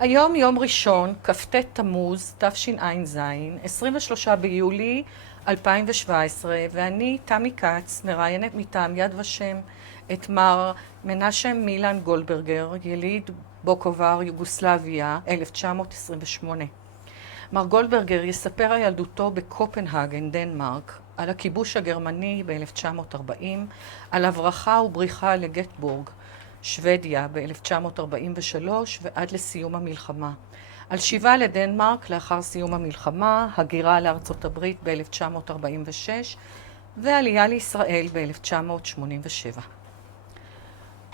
היום יום ראשון, כ"ט תמוז, תשע"ז, 23 ביולי 2017, ואני, תמי כץ, מראיינת מטעם יד ושם את מר מנשה מילן גולדברגר, יליד בוקובר, יוגוסלביה, 1928. מר גולדברגר יספר על ילדותו בקופנהגן, דנמרק, על הכיבוש הגרמני ב-1940, על הברחה ובריחה לגטבורג, שוודיה ב-1943 ועד לסיום המלחמה. על שיבה לדנמרק לאחר סיום המלחמה, הגירה לארצות הברית ב-1946 ועלייה לישראל ב-1987.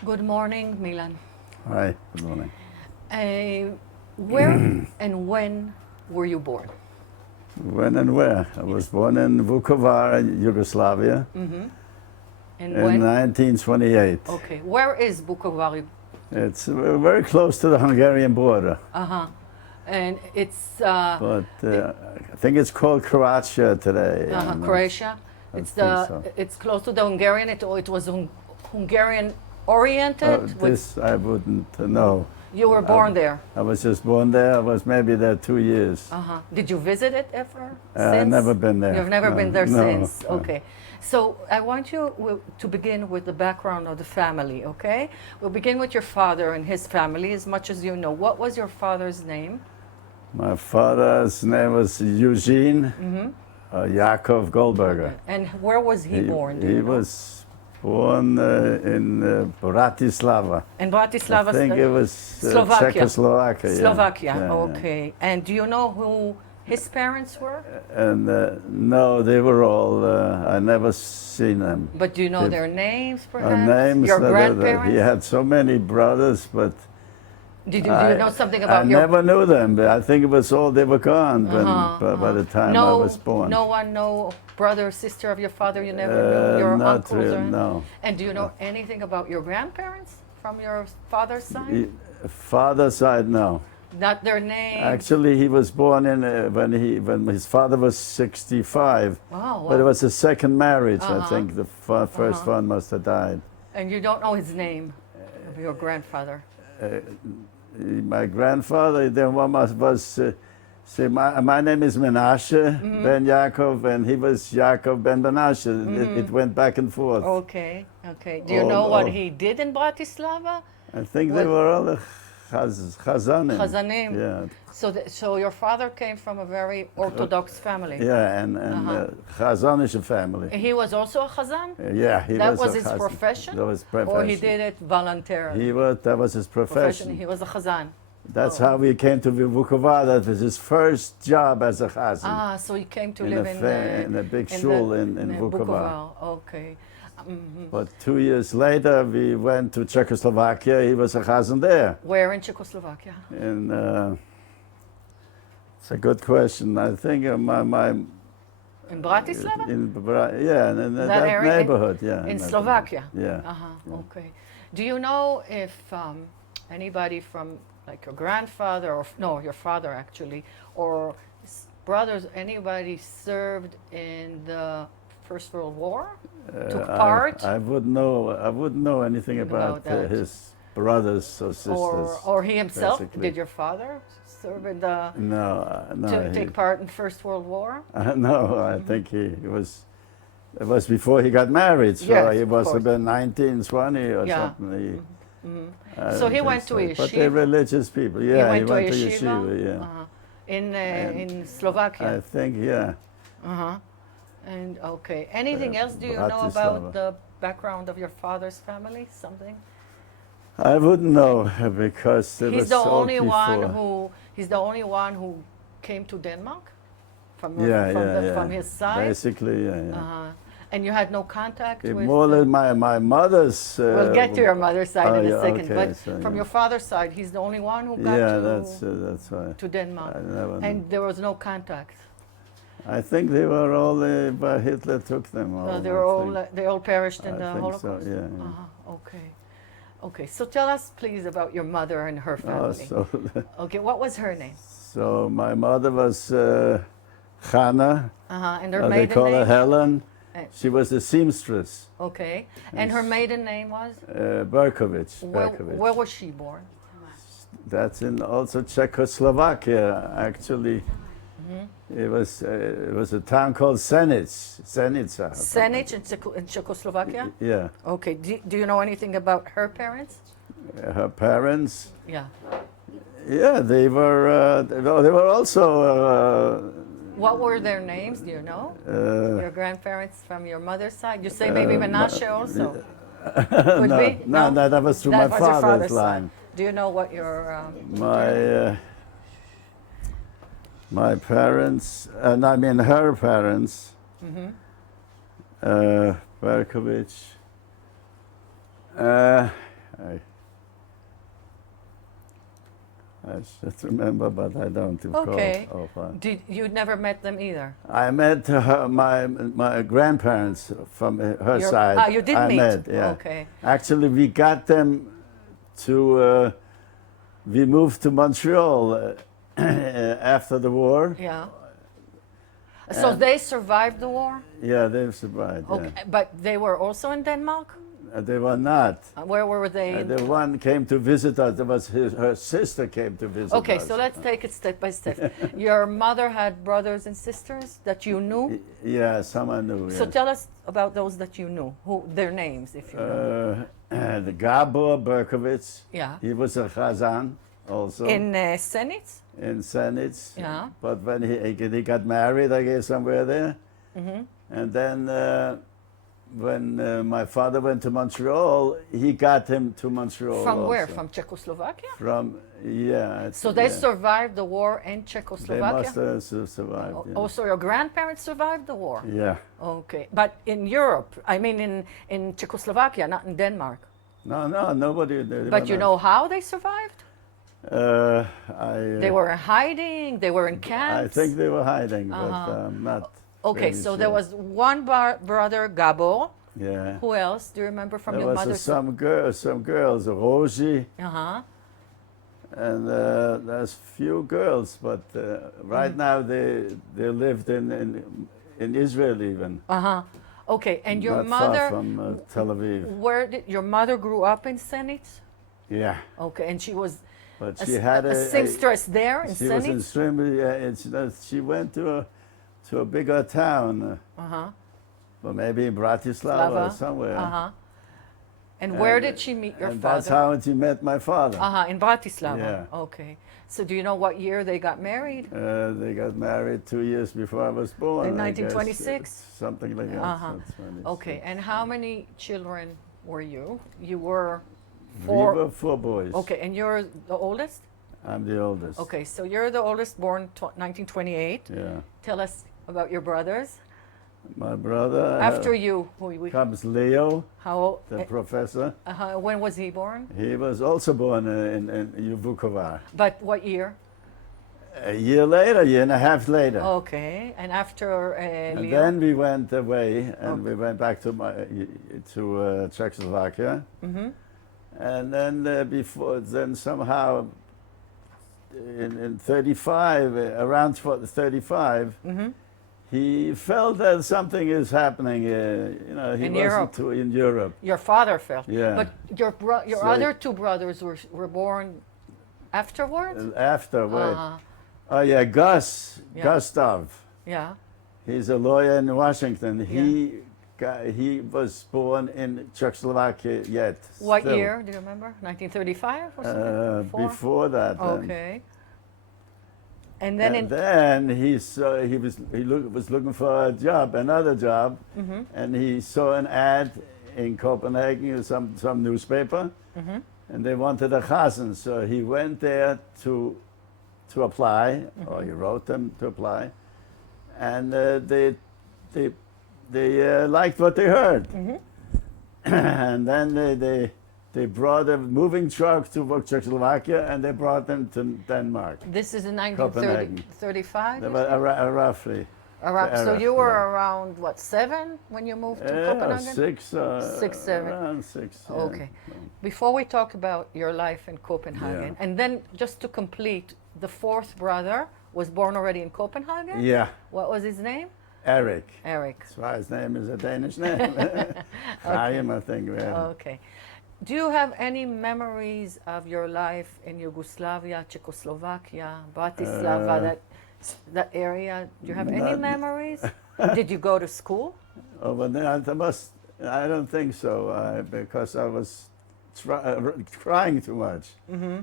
Good morning, Milan. Hi, good morning. Where and when were you born? When and where? I was born in Vukovar, Yugoslavia, And in when? 1928. Okay. Where is Bukovar? It's very close to the Hungarian border, And it's but I think it's called Croatia today. and Croatia. I It's think so. it's close to the Hungarian. It was Hungarian oriented. This I wouldn't know. You were born there. I was just born there. I was maybe there 2 years. Did you visit it ever? I've never been there. You've never No, been there no, since. no. Okay. So I want you to begin with the background of the family, okay? We'll begin with your father and his family as much as you know. What was your father's name? My father's name was Eugene Yakov Goldberger. And where was he born? Do He you know? was born in Bratislava. In Bratislava, I think it was Slovakia. Czechoslovakia. yeah. Slovakia, Yeah, yeah. okay. And do you know who his parents were? And no, they were all. I never seen them. But do you know their names, perhaps? Names. Your no, grandparents? He had so many brothers, but Do you know something I about your... never knew them. But I think it was all they were gone by the time I was born. No one, no brother or sister of your father you never knew? Your not uncles? really, no. And do you know anything about your grandparents from your father's side? Father's side, no. Not their names? Actually, he was born in when his father was 65. Wow, But it wow. was his second marriage. I think the first one must have died. And you don't know his name of your grandfather? My grandfather, then one was. Say, my name is Menashe Ben Yaakov, and he was Yaakov Ben Menashe. It went back and forth. Okay, okay. Do you know what he did in Bratislava? I think they were all the Chazanim. Chazanim. Yeah, So your father came from a very Orthodox family. yeah, and Chazanish family. He was also a Chazan? Yeah, he That was a his Chazan. profession? That was profession. Or he did it voluntarily? That was his profession. He was a Chazan. That's how he came to Vukovar. That was his first job as a Chazan. So he came to in live in a big shul in Vukovar. Okay. But 2 years later, we went to Czechoslovakia. He was a Chazan there. Where in Czechoslovakia? It's a good question. I think In Bratislava? in that area neighborhood. In Slovakia? Yeah. Okay. Do you know if anybody from like your grandfather, or no, your father actually, or brothers, anybody served in the First World War? Took part? I wouldn't know anything about that. his brothers or sisters. Or he himself? basically. Did your father serve in the No, take part in First World War? no. I think he was. It was before he got married, so Yes, he of must have course. been 19, 20 or Yeah. something. So he think went to a But they're yeshiva? religious people. Yeah, he went to yeshiva. yeshiva? Yeah, In Slovakia? I think. Yeah. And okay, anything else do you know Bratislava. about the background of your father's family? Something? I wouldn't know because it He's was the all only before. he's the only one who came to Denmark from from his side. Basically, yeah. And you had no contact with. More than my mother's. We'll get to your mother's side in a second, okay, but so, from yeah. your father's side, he's the only one who got Yeah, to that's right. to Denmark, I never knew. and there was no contact. I think they were all. But Hitler took them all. They all perished in I the think Holocaust. so, yeah. Okay. Okay. So tell us, please, about your mother and her family. Okay. What was her name? So my mother was Hannah. And her They maiden call her name. Helen. She was a seamstress. Okay. And her maiden name was? Berkovich. Where was she born? That's in also Czechoslovakia, actually. It was a town called Zenica. Senich in Czechoslovakia? Yeah. Okay. Do you know anything about her parents? Her parents, Yeah. yeah, they were also What were their names? Do you know? Your grandparents from your mother's side? You say maybe Menashe also. Could no, be? no, no, that was through That my was your father's side. line. Do you know what your My parents, and I mean her parents, Berkovich. I should remember, but I don't Okay. recall offhand. You never met them either? I met my grandparents from her side. You did I meet? met, yeah. Okay. Actually, we got them to. We moved to Montreal after the war. Yeah. So they survived the war? Yeah, they survived. Okay. Yeah. But they were also in Denmark? They were not. Where were they? The one came to visit us. There was her sister came to visit us. Okay, so let's take it step by step. Your mother had brothers and sisters that you knew? Yeah, some I knew. So yes. tell us about those that you knew, their names, if you know. The Gabor Berkovich. Yeah. He was a Chazan also. In Senitz? In Zenica. Yeah. But when he got married, I guess, somewhere there. And then when my father went to Montreal, he got him to Montreal. From where? also. From Czechoslovakia? From, yeah. So they yeah. survived the war in They Czechoslovakia? must have survived. Yeah. Also, your grandparents survived the war? Yeah. Okay, but in Europe, I mean in Czechoslovakia, not in Denmark. No, nobody. But you know how they survived? They I were hiding, they were in camps? I think they were hiding, but not. Okay, really so sure. there was one brother, Gabor. Yeah. Who else? Do you remember from There your was mother's? some girls, Rosie, Uh-huh. and there's few girls, but right now they lived in Israel even. Uh-huh. Okay, and your not mother, far from Tel Aviv. where did your mother grew up in Senitz? Yeah, Okay, and she was but she had a seamstress there in she was Senitz? extremely. She went to a bigger town, Uh-huh. or maybe in Bratislava or somewhere. Uh-huh. And where did she meet your and father? that's how she met my father. Uh-huh, in Bratislava. Yeah. Okay. So do you know what year they got married? They got married 2 years before I was born. In I guess. 1926? Something like that. Uh-huh. So 26. Okay, and how many children were you? You were We four. were 4 boys. Okay, and you're the oldest? I'm the oldest. Okay, so you're the oldest, born 1928. Yeah. Tell us about your brothers. My brother After you, comes Leo, how old? the professor. When was he born? He was also born in Vukovar. But what year? A year and a half later. Okay, and after And Leo? then we went away, and we went back to Czechoslovakia. And then then somehow in 35, around 35, he felt that something is happening. He In wasn't Europe. in Europe. Your father felt. Yeah. But your So- other two brothers were born afterwards? After, wait. Uh-huh. Oh yeah, Yeah. Gustav. Yeah. He's a lawyer in Washington. He was born in Czechoslovakia yet. What still. year? Do you remember? 1935 or something? Before that. then. Okay. And then And then he was looking for a job, another job, and he saw an ad in Copenhagen, some newspaper, and they wanted a chazan, so he went there to apply, or he wrote them to apply, and they liked what they heard, and then they brought a moving truck to Czechoslovakia, and they brought them to Denmark. this is in Copenhagen. 1935? They were, roughly. So you were yeah. around, what, 7 when you moved to Copenhagen? 6, 6, 7. Around 6. Yeah. Okay. Before we talk about your life in Copenhagen, Yeah. and then just to complete, the fourth brother was born already in Copenhagen? Yeah, What was his name? Eric. Eric. That's why his name is a Danish name. Chaim, I think. Yeah. Okay. Do you have any memories of your life in Yugoslavia, Czechoslovakia, Bratislava, that area? Do you have any memories? Did you go to school? Oh, but then I don't think so, because I was crying too much.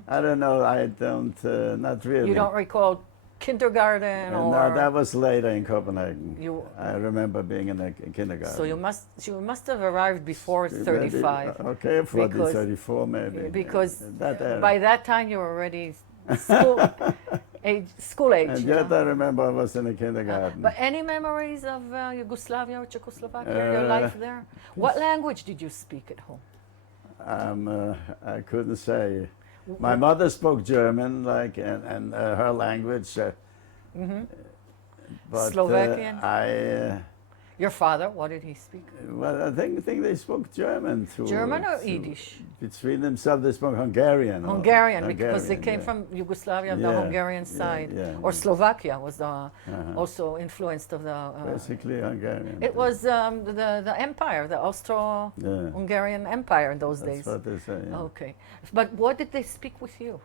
I don't know, I don't, not really. You don't recall kindergarten or? No, that was later in Copenhagen. I remember being in the kindergarten. So you must have arrived before 35. Okay, 34 maybe. Because that by that time you were already school age. And yet I remember I was in the kindergarten. But any memories of Yugoslavia or Czechoslovakia, your life there? What language did you speak at home? I couldn't say. My mother spoke German, and her language. But Slovakian? Your father, what did he speak? Well, I think they spoke German too. German or Yiddish? Between themselves, they spoke Hungarian. Hungarian, because they came from Yugoslavia, the Hungarian side. Or Slovakia was also influenced of the... basically Hungarian. It was the empire, the Austro-Hungarian Empire in those days. That's what they say, yeah. Okay. But what did they speak with you?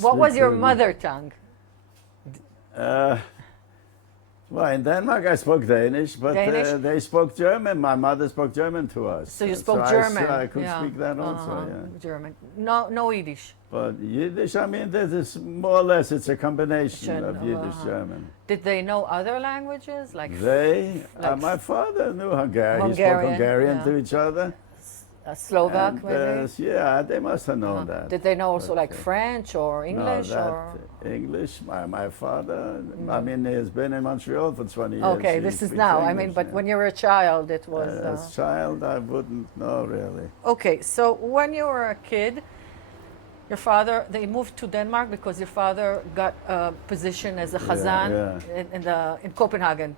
What was your mother tongue? Well, in Denmark I spoke Danish, but they spoke German. My mother spoke German to us. So you spoke German? I could speak that also, yeah. German. No Yiddish? But Yiddish, I mean, this is more or less, it's a combination of Yiddish, German. Did they know other languages? My father knew Hungarian. He spoke Hungarian to each other. Slovak, maybe? Yeah, they must have known that. Did they know also French or English? English. My father, I mean, he has been in Montreal for 20 years. Okay, this is now. English, I mean, but when you were a child, it was... As a child, I wouldn't know, really. Okay, so when you were a kid, your father, they moved to Denmark because your father got a position as a Chazan in Copenhagen.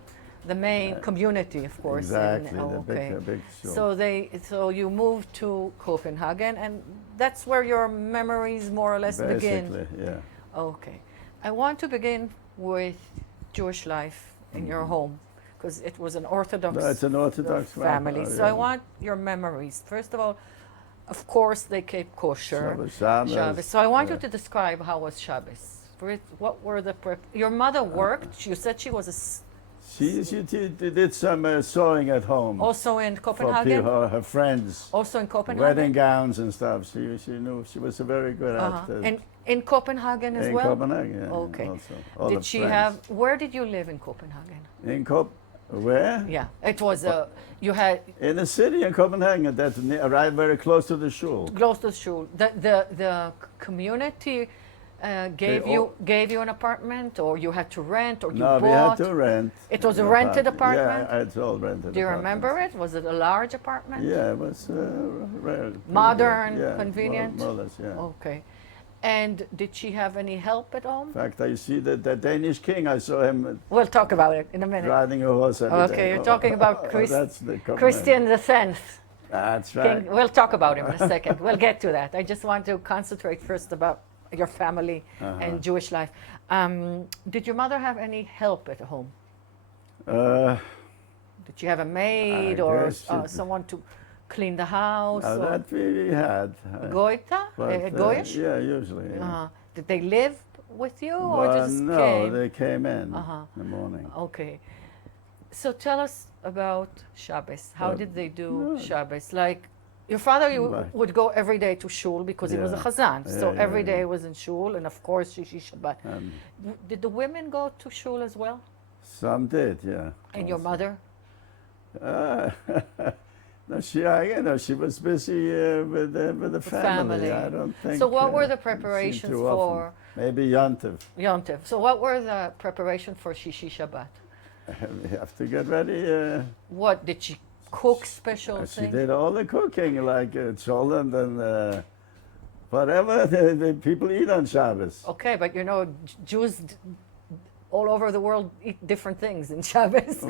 The main community, of course. Exactly, the big shul. So you moved to Copenhagen, and that's where your memories more or less begin. Basically, yeah. Okay. I want to begin with Jewish life in your home, because it was an Orthodox family. So I want your memories. First of all, of course, they kept kosher. Shabbos. So I want you to describe how was Shabbos. What were your mother worked. You said she was a... She did some sewing at home. Also in Copenhagen? For her friends. Also in Copenhagen? Wedding gowns and stuff. She knew, she was a very good at it. And in Copenhagen as well? In Copenhagen, yeah. Okay. Also. Did she have, where did you live in Copenhagen? Where? Yeah, it was, you had... In a city in Copenhagen, that's right very close to the shul. Close to the shul. The community... gave you an apartment, or you had to rent, or you bought? No, we had to rent. It was a rented apartment? Yeah, it's all rented. Do you remember it? Was it a large apartment? Yeah, it was modern, convenient? More or less, yeah. Okay. And did she have any help at home? In fact, I see the Danish king, I saw him... We'll talk about it in a minute. Riding a horse every day. Okay, you're talking about Christian X. That's right. King. We'll talk about him in a second. We'll get to that. I just want to concentrate first about your family and Jewish life. Did your mother have any help at home? Did she have a maid or someone to clean the house? That we had. Goita? Goyish? Yeah, usually. Yeah. Did they live with you or just came? No, they came in the morning. Okay. So tell us about Shabbos. How did they do Shabbos? Like, your father would go every day to shul because he was a chazan. So every day was in shul, and of course Shishi Shabbat. Did the women go to shul as well? Some did, yeah. And your mother? No, she was busy with the family. I don't think. So what were the preparations for? Maybe Yontiv. Yontiv. So what were the preparations for Shishi Shabbat? We have to get ready. What did she cook special things? She did all the cooking, like cholent and whatever the people eat on Shabbos. Okay, but you know, Jews all over the world eat different things in Shabbos.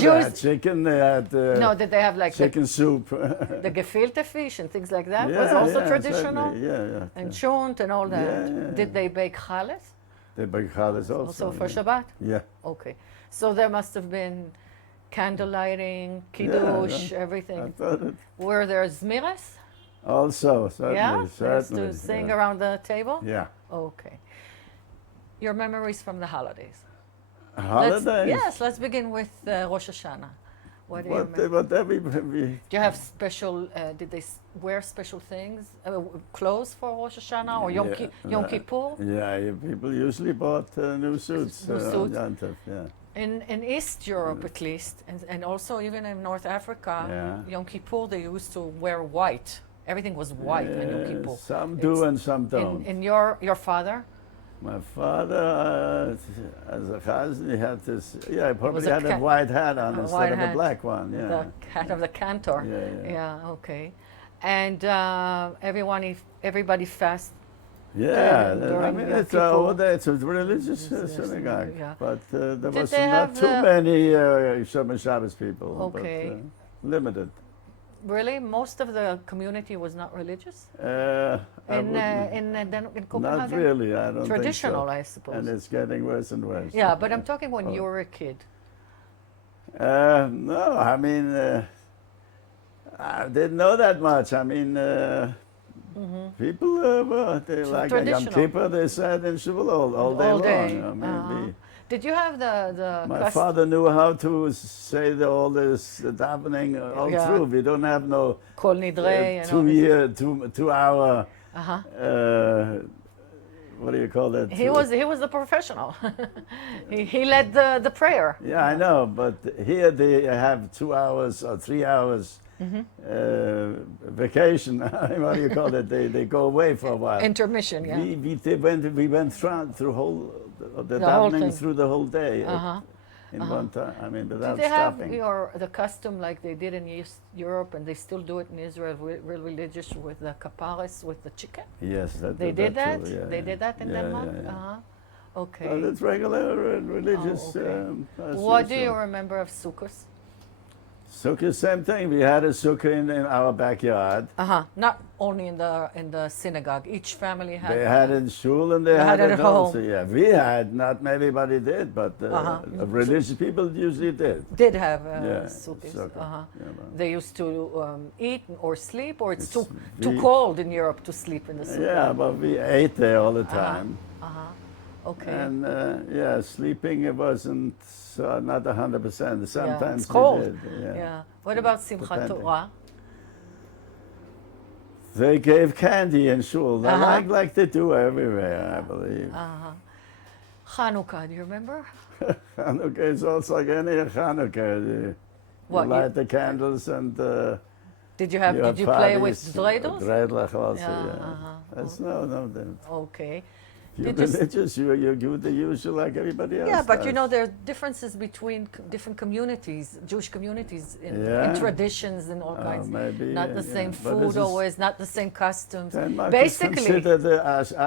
Jews chicken, they had did they have like chicken soup? The gefilte fish and things like that was also traditional? Yeah. And shunt and all that. Yeah. Did they bake challah? They bake challah also. Also for Shabbat? Yeah. Okay. So there must have been candle lighting, kiddush, everything. I thought it Were there zmiras? also, certainly, Yeah? certainly. To sing yeah. around the table? Yeah. Okay. Your memories from the holidays? Holidays? Yes, let's begin with Rosh Hashanah. What do you remember? What we, Do you have special, did they wear special things, clothes for Rosh Hashanah or Yom Kippur? Yeah, people usually bought new suits. New suits. Yom Tov, yeah. In East Europe, at least, and also even in North Africa, Yeah. Yom Kippur, they used to wear white. Everything was white on Yom Kippur. Some do and some don't. In your father? My father, as a chazan, he had this, he probably had a ca- white hat on a instead white of hat. a black one, yeah. The hat of the cantor. Yeah. Okay. And everybody fast. Yeah, I during mean, Yom it's Kippur. over there, it's a religious Yes, synagogue. yeah. But there Did was they not have too many Shomer Shabbos people. Okay. But, limited. Really, most of the community was not religious I in wouldn't- Copenhagen. Not really, I don't Traditional, think so. I suppose. And it's getting worse and worse. Yeah, but I'm talking when you were a kid. No, I mean, I didn't know that much. I mean, people, they So like a Yom traditional. Kippur, they sat in shul all day All day. long. I mean, Did you have the my father knew how to say all this davening all Yeah. through. We don't have no Kol Nidre and all this? 2 hour, Uh-huh. what do you call that? He was a professional. he led the prayer. Yeah, I know, but here they have 2 hours or 3 hours vacation. What do you call it? They go away for a while. Intermission, yeah. We went through the whole davening thing. through the whole day Uh-huh. in one time. I mean, Did without they have stopping. the custom like they did in East Europe, and they still do it in Israel, real religious with the kaparis, with the chicken? Yes, They did that? too, yeah, They did that in yeah, Denmark? yeah, yeah. Uh-huh. Okay. Well, it's regular religious. Oh, okay. as What do usual. you remember of Sukkot? Sukkah, same thing. We had a sukkah in our backyard. Uh-huh. Not only in the synagogue. Each family had. They had it in shul and they had had it it at also. home. Yeah, we had, not everybody did, but religious people usually did. Did have Yeah, sukkahs. sukkah. Uh-huh. Yeah, well. They used to eat or sleep, or it's too we- cold in Europe to sleep in the sukkah. Yeah, but we ate there all the time. Okay. And sleeping it wasn't not 100%. Sometimes it's cold. we did. Yeah. What about Simchat Depending. Torah? They gave candy in shul, like they do everywhere, I believe. Hanukkah, do you remember? Hanukkah is also like any Hanukkah. What, You you- light the candles and Did you have did you play with parties. dreidels? Dreidels also, Yeah, yeah. That's no. Okay. You're Did you s- religious, you do the usual like everybody else Yeah, but you does. know there are differences between different communities, Jewish communities, in Yeah. traditions and all kinds. maybe, Not the yeah. same But this food is- always, not the same customs. Denmark Basically, is considered the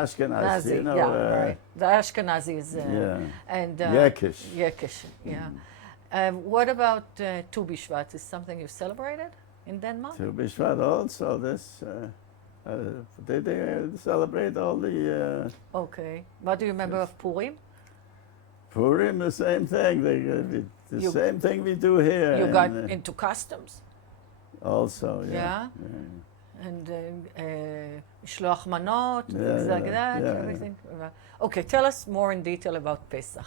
Ashkenazi, Nazi, you know. right. The Ashkenazi is and Yekish. Yekish, yeah. What about Tu B'Shvat? Is something you celebrated in Denmark? To Bishvat also, this, they celebrate all the Okay. What do you remember of Purim? Purim, the same thing. The same thing we do here. You got and, into customs, also, Yeah? and Shloach Manot, things like that, yeah. everything. Okay, tell us more in detail about Pesach.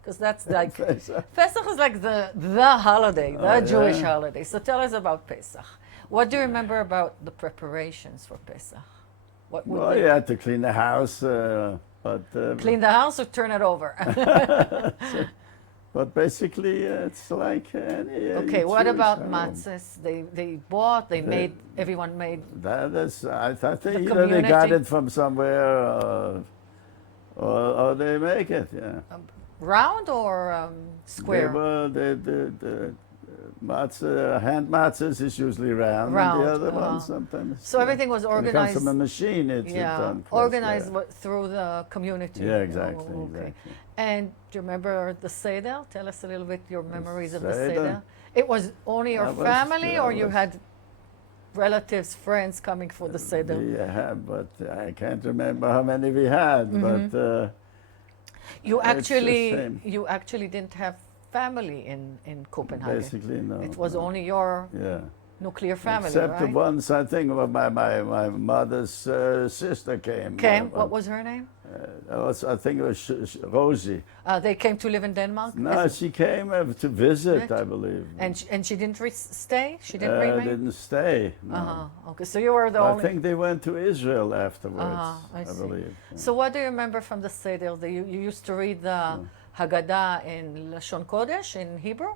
Because that's like, Pesach. Pesach is like the holiday, the Jewish yeah. holiday. So tell us about Pesach. What do you remember about the preparations for Pesach? What would Well, they- you had to clean the house, but Clean the house or turn it over? but basically it's like any. Okay, what Jewish about home. matzahs? They made, everyone made, That is, I think The either they got community. it from somewhere or they make it. Yeah. round or square? They were the matzah, hand matzahs is usually round, Round, and the other ones sometimes. So everything was when it comes organized, from a machine, it's done quite organized square. through the community. Yeah, exactly, Oh, okay. exactly. And do you remember the Seder? Tell us a little bit your memories of the Seder? Seder. It was only your I was- family, I or you was- had relatives, friends coming for the Seder? We had, but I can't remember how many we had, Mm-hmm. but You it's the actually, same. you actually didn't have family in Copenhagen. Basically, no. It was no. only your Yeah. nuclear family, Except right? the ones, I think, my mother's sister came. What was her name? I think it was Rosie. They came to live in Denmark? No, she came to visit, Right. I believe. And she didn't stay? She didn't remain? Didn't stay. No. Okay, so you were the I only... think they went to Israel afterwards, I see. believe. So what do you remember from the Seder? You used to read the Haggadah in Lashon Kodesh, in Hebrew?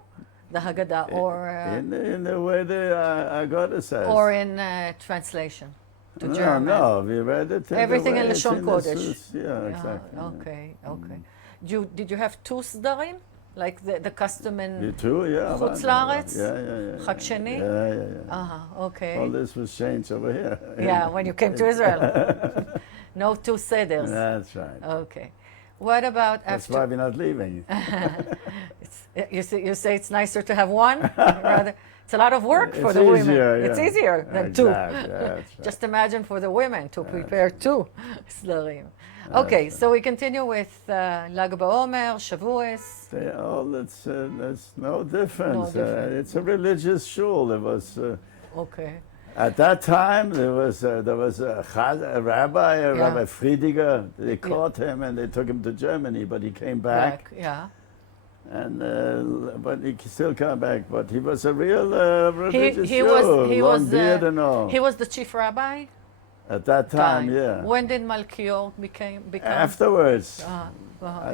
The Haggadah, or... in the way the Haggadah says. or in translation to German? No, we read it. Everything in the way it's Lashon in the Kodesh. Yeah, exactly. Okay. Did you have two Sdarim? Like the custom in You too, yeah. Chutz Laaretz? Yeah. Chag Sheni? Yeah. Okay. All this was changed over here. Yeah, when you came to Israel. No two Seders. That's right. Okay. What about That's after... why we're not leaving. You say it's nicer to have one? Rather, it's a lot of work for the women. Yeah. It's easier than two. Exactly, that's right. Just imagine for the women to prepare two Sdarim. Okay, so we continue with Lag BaOmer, Shavuos. There's no difference. difference. It's a religious shul. It was... Okay. At that time, there was a rabbi, Rabbi Friediger. They caught him and they took him to Germany, but he came back. Yeah. And but he still came back. But he was a real religious he Jew, was long beard and all. He was the chief rabbi. At that time, yeah. When did Malkior become? Afterwards.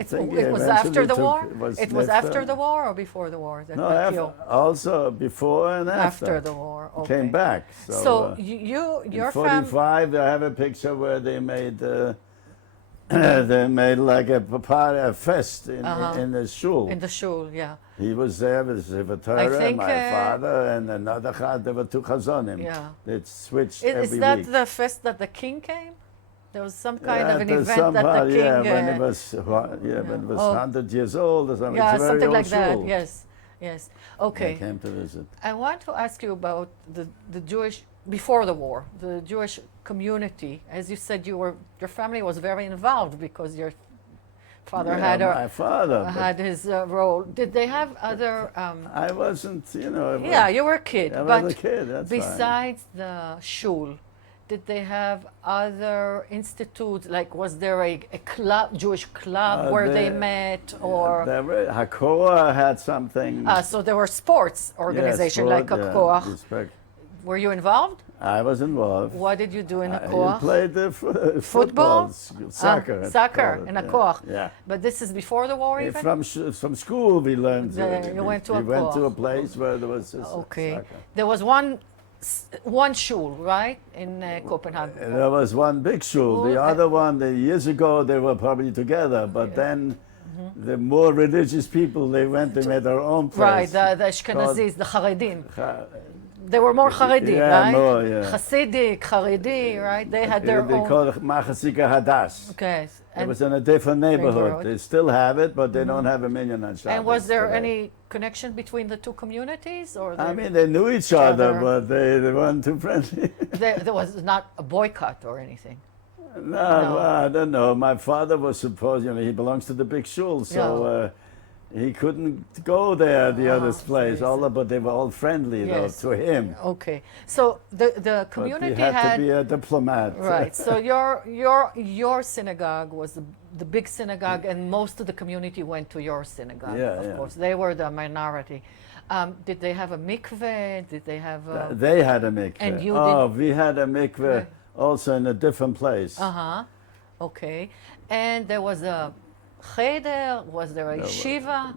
It think was eventually after the took- war. was It was left, after the war or before the war? That No, Malkior? also before and after. After the war. Okay. Came back. So in your family. 45, I have a picture where they made they made like a fest in the shul. In the shul, yeah. He was there with Zivatora, think, my father, and another chaz. There were two chazonim. Yeah. They switched Is every that week. the fest that the king came? There was some kind of an there's event that somehow, the king. yeah, when it was when it was 100 years old or something. Yeah, It's a very something old like that. shul. Yes. They Okay. came to visit. I want to ask you about the Jewish before the war, the Jewish community. As you said, your family was very involved because your father my father. but had his role. Did they have other? I wasn't, Yeah, you were a kid, I but was a kid. That's fine. besides the shul, did they have other institutes? Like, was there a club, Jewish club where they met, or Hakoah had something. so there were sports organization like Hakoah. Respect. Were you involved? I was involved. What did you do in I Hakoah? played the Football? soccer. Soccer in Hakoah. Yeah. But this is before the war, even. From school we learned. You went to we went to a Hakoah. place where there was Okay. soccer. There was one shul, right, in Copenhagen. There was one big shul. The other one, years ago, they were probably together. But then, the more religious people, they made their own place. Right, the Ashkenazis, the Haredim. They were more Haredi, Yeah, right? more, yeah. Hasidic, Haredi, right? They had their They own. call it Machasika Hadash. Okay. It was in a different neighborhood. Neighborhood. They still have it, but they don't have a minyan on Shabbos. And was there today. any connection between the two communities, or I mean, they knew each other, other. but they weren't too friendly. there was not a boycott or anything? No, I don't know. My father was supposed, he belongs to the big shul, so he couldn't go there, the other place. But they were all friendly, though, to him. Okay, so the But community he had to be a diplomat. Right. So your synagogue was the big synagogue, and most of the community went to your synagogue. Yeah, of yeah. course, they were the minority. Did they have a mikveh? Did they have? They had a mikveh. And you we had a mikveh also in a different place. Okay. And there was a cheder. Was there a yeshiva?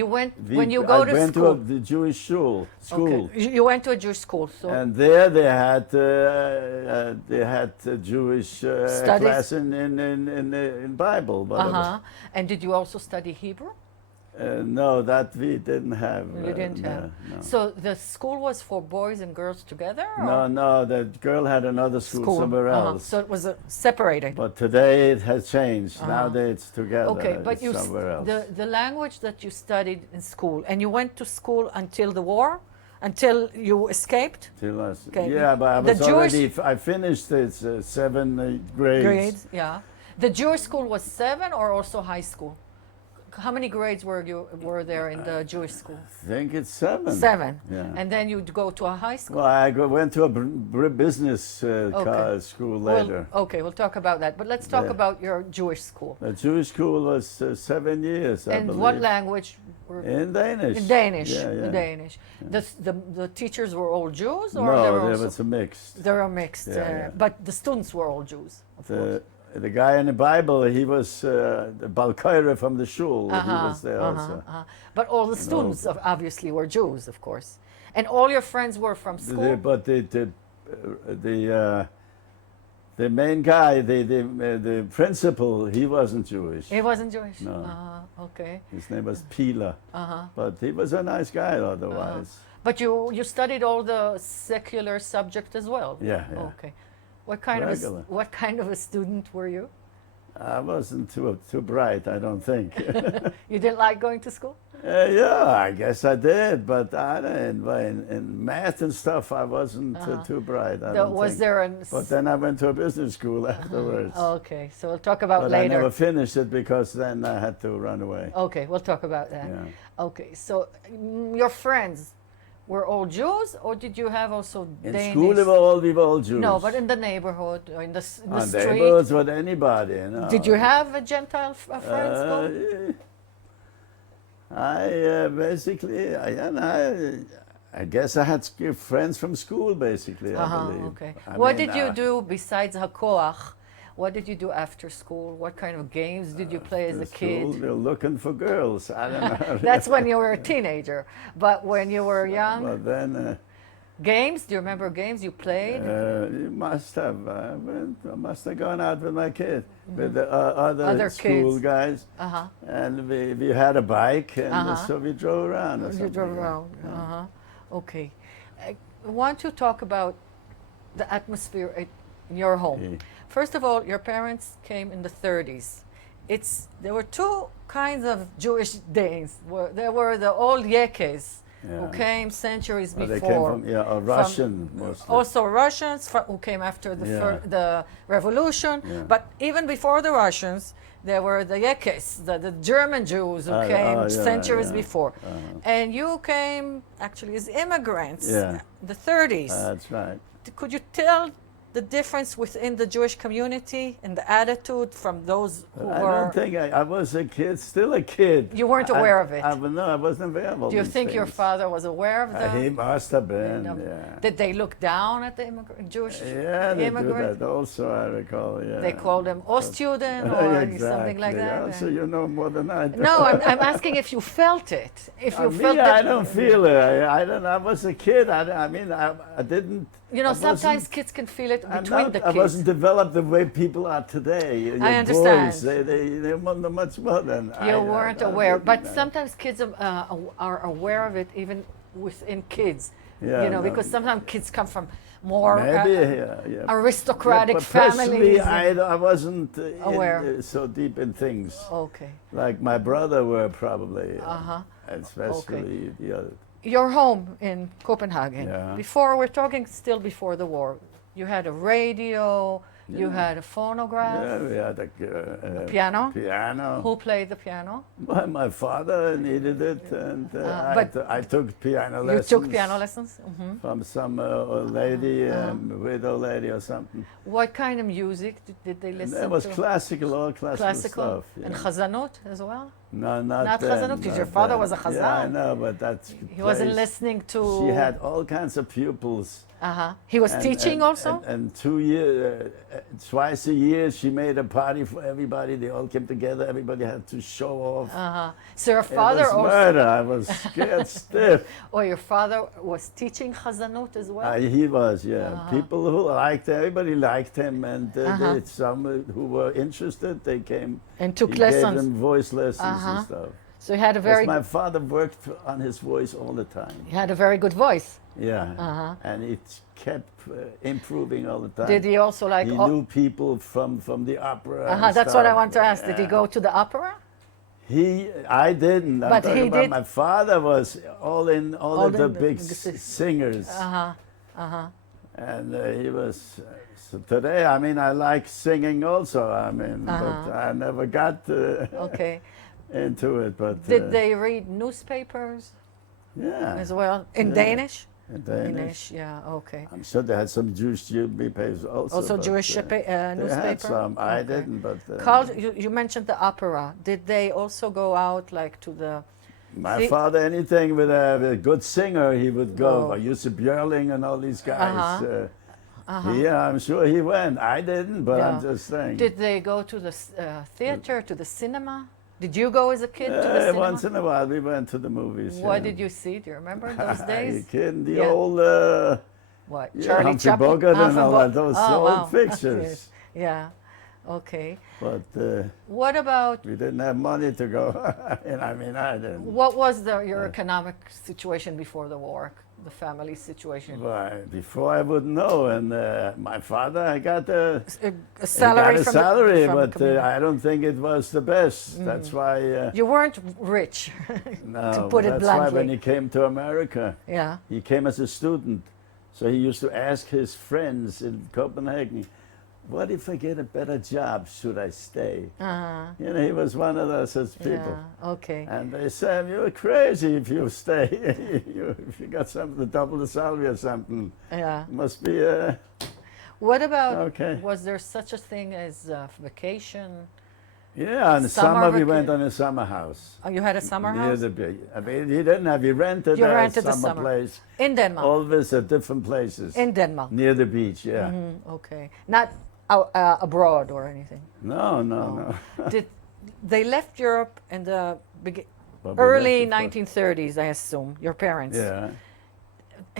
You went when you go to school. I went to the Jewish school. Okay. You went to a Jewish school, so. And there they had Jewish class in Bible. And did you also study Hebrew? No, that we didn't have. You didn't have. No. So the school was for boys and girls together? No, the girl had another school somewhere else. So it was separated. But today it has changed. Nowadays it's together. Okay, but it's somewhere else. the language that you studied in school, and you went to school until the war, until you escaped. Till us. Okay. Yeah, but I was I finished it 7 grades. Yeah. The Jewish school was 7 or also high school? how many grades were there in the Jewish school? I think it's 7. 7. Yeah. And then you'd go to a high school? Well, I went to a business school later. Okay, we'll talk about that. But let's talk Yeah. about your Jewish school. The Jewish school was 7 years, I And believe. what language? In Danish. In Danish. Yeah, yeah. In Danish. The teachers were all Jews, or No, there were there also, was a mix. they were mixed, Yeah. but the students were all Jews, of course. The guy in the Bible, he was the Balkaira from the shul. He was there also. But all the students obviously were Jews, of course. And all your friends were from school? But the main guy, the principal, he wasn't Jewish. He wasn't Jewish? No. Okay. His name was Pila. But he was a nice guy otherwise. But you studied all the secular subject as well? Yeah, yeah. Okay. What kind of a student were you? I wasn't too bright, I don't think. You didn't like going to school? Yeah, I guess I did, but in math and stuff, I wasn't too bright. I don't was think. there But then I went to a business school afterwards. Okay, so we'll talk about but later. I never finished it because then I had to run away. Okay, we'll talk about that. Yeah. Okay, so your friends were all Jews, or did you have also In Danish? school, we were all Jews. No, but in the neighborhood, or in the street? Neighborhoods with anybody. You know. Did you have a Gentile friends? I basically, I guess I had friends from school, basically, I believe. Okay. I What mean, did you do besides hakoach? What did you do after school? What kind of games did you play as a kid? School, you're looking for girls. I don't know. That's when you were a teenager. But when you were young? But then... games? Do you remember games you played? You must have. I must have gone out with my kid, with the other school kids. guys. And we had a bike, and so we drove around. Or You something. drove around. Okay. I want to talk about the atmosphere in your home. Yeah. First of all, your parents came in the 30s. There were two kinds of Jewish Danes. There were the old Yekes, who came centuries before. They came from Russian mostly. Also Russians who came after the revolution. Yeah. But even before the Russians, there were the Yekes, the German Jews who came centuries before. And you came actually as immigrants in the 30s. That's right. Could you tell the difference within the Jewish community and the attitude from those who I were... don't think I was a kid, still a kid. You weren't aware of it? No, I wasn't aware of Do you these think your things. father was aware of that? He must have been, Did they look down at the Jewish Yeah, they immigrants? do that also, I recall, yeah. They called them Ostjuden or something like that? Yeah, so you know more than I do. No, I'm asking if you felt it. If you felt me, it. I don't feel it. I don't. I was a kid. I mean, I didn't. You know, I sometimes kids can feel it between the I kids. wasn't developed the way people are today. Your I understand. Boys, they wonder much more than You I. weren't aware, but sometimes kids are aware of it even within kids. Yeah, you know, no. because sometimes kids come from more Maybe, aristocratic but families. personally, I wasn't aware. So deep in things. Okay. Like my brother were probably, especially the other. Your home in Copenhagen. Yeah. Before, we're talking still before the war. You had a radio. You had a phonograph. Yeah, we had a piano. Piano. Who played the piano? My father needed it, and I took piano lessons. You took piano lessons? From some old lady, widow lady or something. What kind of music did they listen to? That was classical, all classical stuff. Yeah. And chazanot as well? No, Not then, chazanot, because your father was a chazan. Yeah, I know, but that's... He wasn't listening to... She had all kinds of pupils. He was teaching also? And 2 years, twice a year, she made a party for everybody. They all came together. Everybody had to show off. So your father it was murder. I was scared stiff. Or your father was teaching chazanot as well? He was, People who liked him, everybody liked him, and some who were interested, they came. And took he lessons. Gave them voice lessons and stuff. So he had a very... My father worked on his voice all the time. He had a very good voice. Yeah, and it kept improving all the time. Did he also like... He knew people from the opera. And that's what I want to ask. Did he go to the opera? I didn't. But he did. My father was all of the big singers. And he was... So today, I mean, I like singing also. I mean, but I never got... Okay. into it, but Did they read newspapers yeah, as well in yeah. Danish? in Danish. Yeah. Okay. I'm sure they had some Jewish papers also. Also but, Jewish they newspaper. had some. I Okay. didn't, but You mentioned the opera. Did they also go out like to the? my father, anything with a good singer, he would go. Go. Jussi Björling and all these guys. Uh-huh. Yeah, I'm sure he went. I didn't, but I'm Yeah. just saying. Did they go to the theater, to the cinema? Did you go as a kid to the cinema? Once in a while, we went to the movies. What did you see? Do you remember those Are days? you kidding? The Yeah. old What? yeah, Charlie Humphrey Chaplin? Bogart and Humphrey all that. Those old wow. pictures. Yes. Yeah. Okay. But What about we didn't have money to go. And I mean, I didn't. what was your economic situation before the war? The family situation? Why, before I would know. And my father, I got A I salary got a from salary, from the but community. I don't think it was the best. That's why. You weren't rich, No, to put it that's why bluntly. when he came to America, Yeah. he came as a student. So he used to ask his friends in Copenhagen, what if I get a better job, should I stay? Uh-huh. You know, he was one of those people. Yeah. Okay. And they said, you're crazy if you stay. If you got something to double the salary or something, Yeah. must be What about? Okay. Was there such a thing as vacation? yeah, in the Summer summer we vaca- went on a summer house. Oh, you had a summer Near house the beach. I mean, he didn't have, he rented You a rented the summer summer. place. in Denmark. Always at different places. In Denmark. Near the beach, yeah. Okay. Not abroad or anything. No, no. Did they left Europe in the But we early left it 1930s? I assume your parents. Yeah.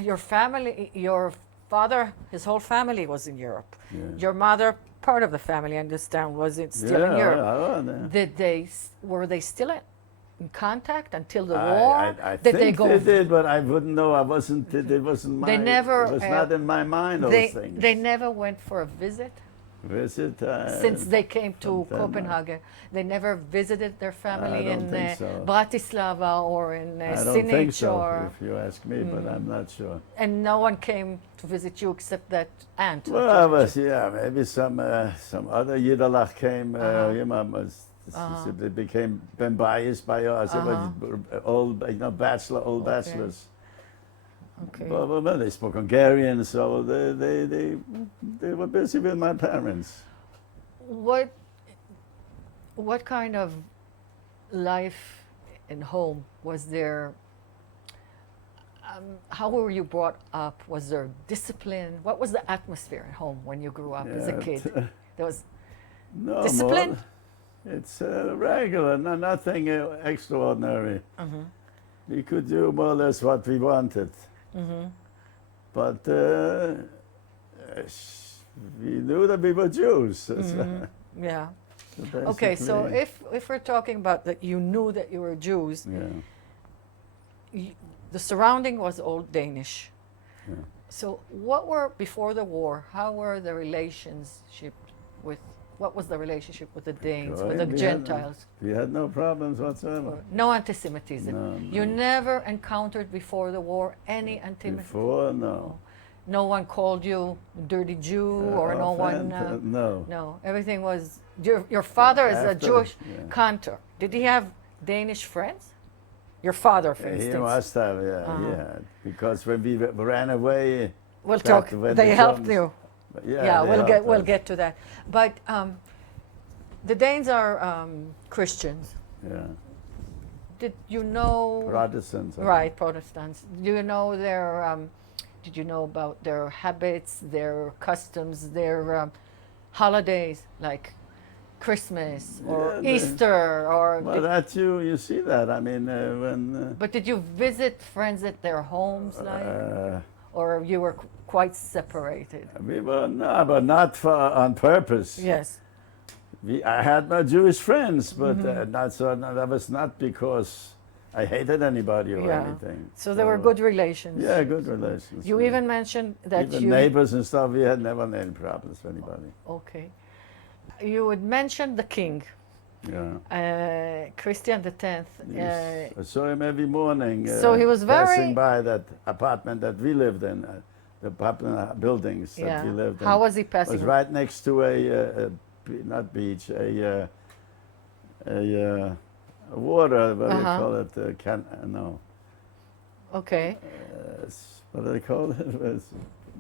Your family, your father, his whole family was in Europe. Yeah. Your mother, part of the family, I understand, was it still yeah, in Europe? yeah. Did they? Were they still in contact until the I- war? I Did think they go? did, but I wouldn't know. I wasn't. It wasn't my. They never, It was not in my mind. Those They things. they never went for a visit Visit. since they came to from Denmark. Copenhagen. They never visited their family don't in think so. Bratislava or in I don't think Sinic so. or. If you ask me, but I'm not sure. And no one came to visit you except that aunt. Well, I was, maybe some other Yiddalach came. You know, they became biased by us. It was old, old bachelors. Okay. Well, they spoke Hungarian, so they were busy with my parents. What kind of life and home was there? How were you brought up? Was there discipline? What was the atmosphere at home when you grew up as a kid? There was No discipline? more. It's regular, nothing extraordinary. We could do more or less what we wanted. But we knew that we were Jews. Yeah. So Okay, so basically, if we're talking about that you knew that you were Jews, yeah. the surrounding was Old Danish. Yeah. So what were, before the war, how were the relationship with, what was the relationship with the Danes, with the We had- Gentiles? We had no problems whatsoever. No anti-Semitism. No, You no. never encountered before the war any anti-Semitism? Before, no. No one called you dirty Jew or no one? No. No, everything was, your father is a After, Jewish yeah. cantor. Did he have Danish friends? Your father, for He instance. must have, yeah. Because when we ran away, We'll that talk. when They the helped Germans- you. yeah, Yeah, they we'll helped us. get to that. But the Danes are Christians. Yeah, Did you know? Protestants. Right, Protestants. Do you know their? Did you know about their habits, their customs, their holidays like Christmas or Yeah, they- Easter or? Well, that you see that. I mean, when But did you visit friends at their homes, like, or you were quite separated? we were no, but not on purpose. Yes. I had my Jewish friends, but Mm-hmm. not so. No, that was not because I hated anybody or Yeah. anything. So there were good relations. Yeah, good relations. You yeah. even mentioned that Even you. neighbors and stuff. We had never any problems with anybody. Okay. You would mention the king, Yeah. Christian X. Yes. I saw him every morning. So he was very- passing by that apartment that we lived in, the apartment buildings that Yeah. we lived in. How was he It passing? was right next to not beach, water, what do you call it? No. Okay. What do they call it?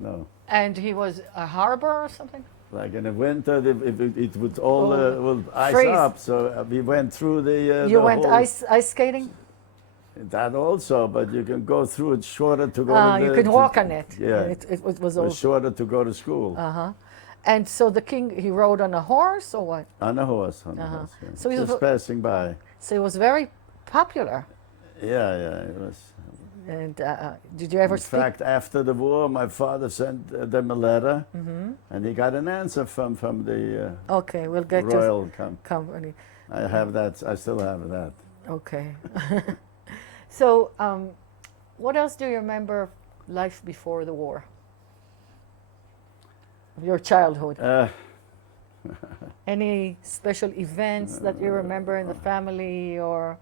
No. And he was a harbor or something? Like in the winter, it would all will ice freeze. up. So we went through the. You the went whole, ice skating? That also, but you can go through it shorter to go to the... You can walk on it. Yeah. It was It all... was shorter to go to school. Uh-huh. And so the king, he rode on a horse or what? On a horse, yeah. So he Just was, passing by. so he was very popular. Yeah, it was. And did you ever In speak? fact, after the war, my father sent them a letter, and he got an answer from the Okay, we'll get royal to company. I have that. I still have that. Okay. So, what else do you remember of life before the war? Your childhood? Any special events that you remember in the family or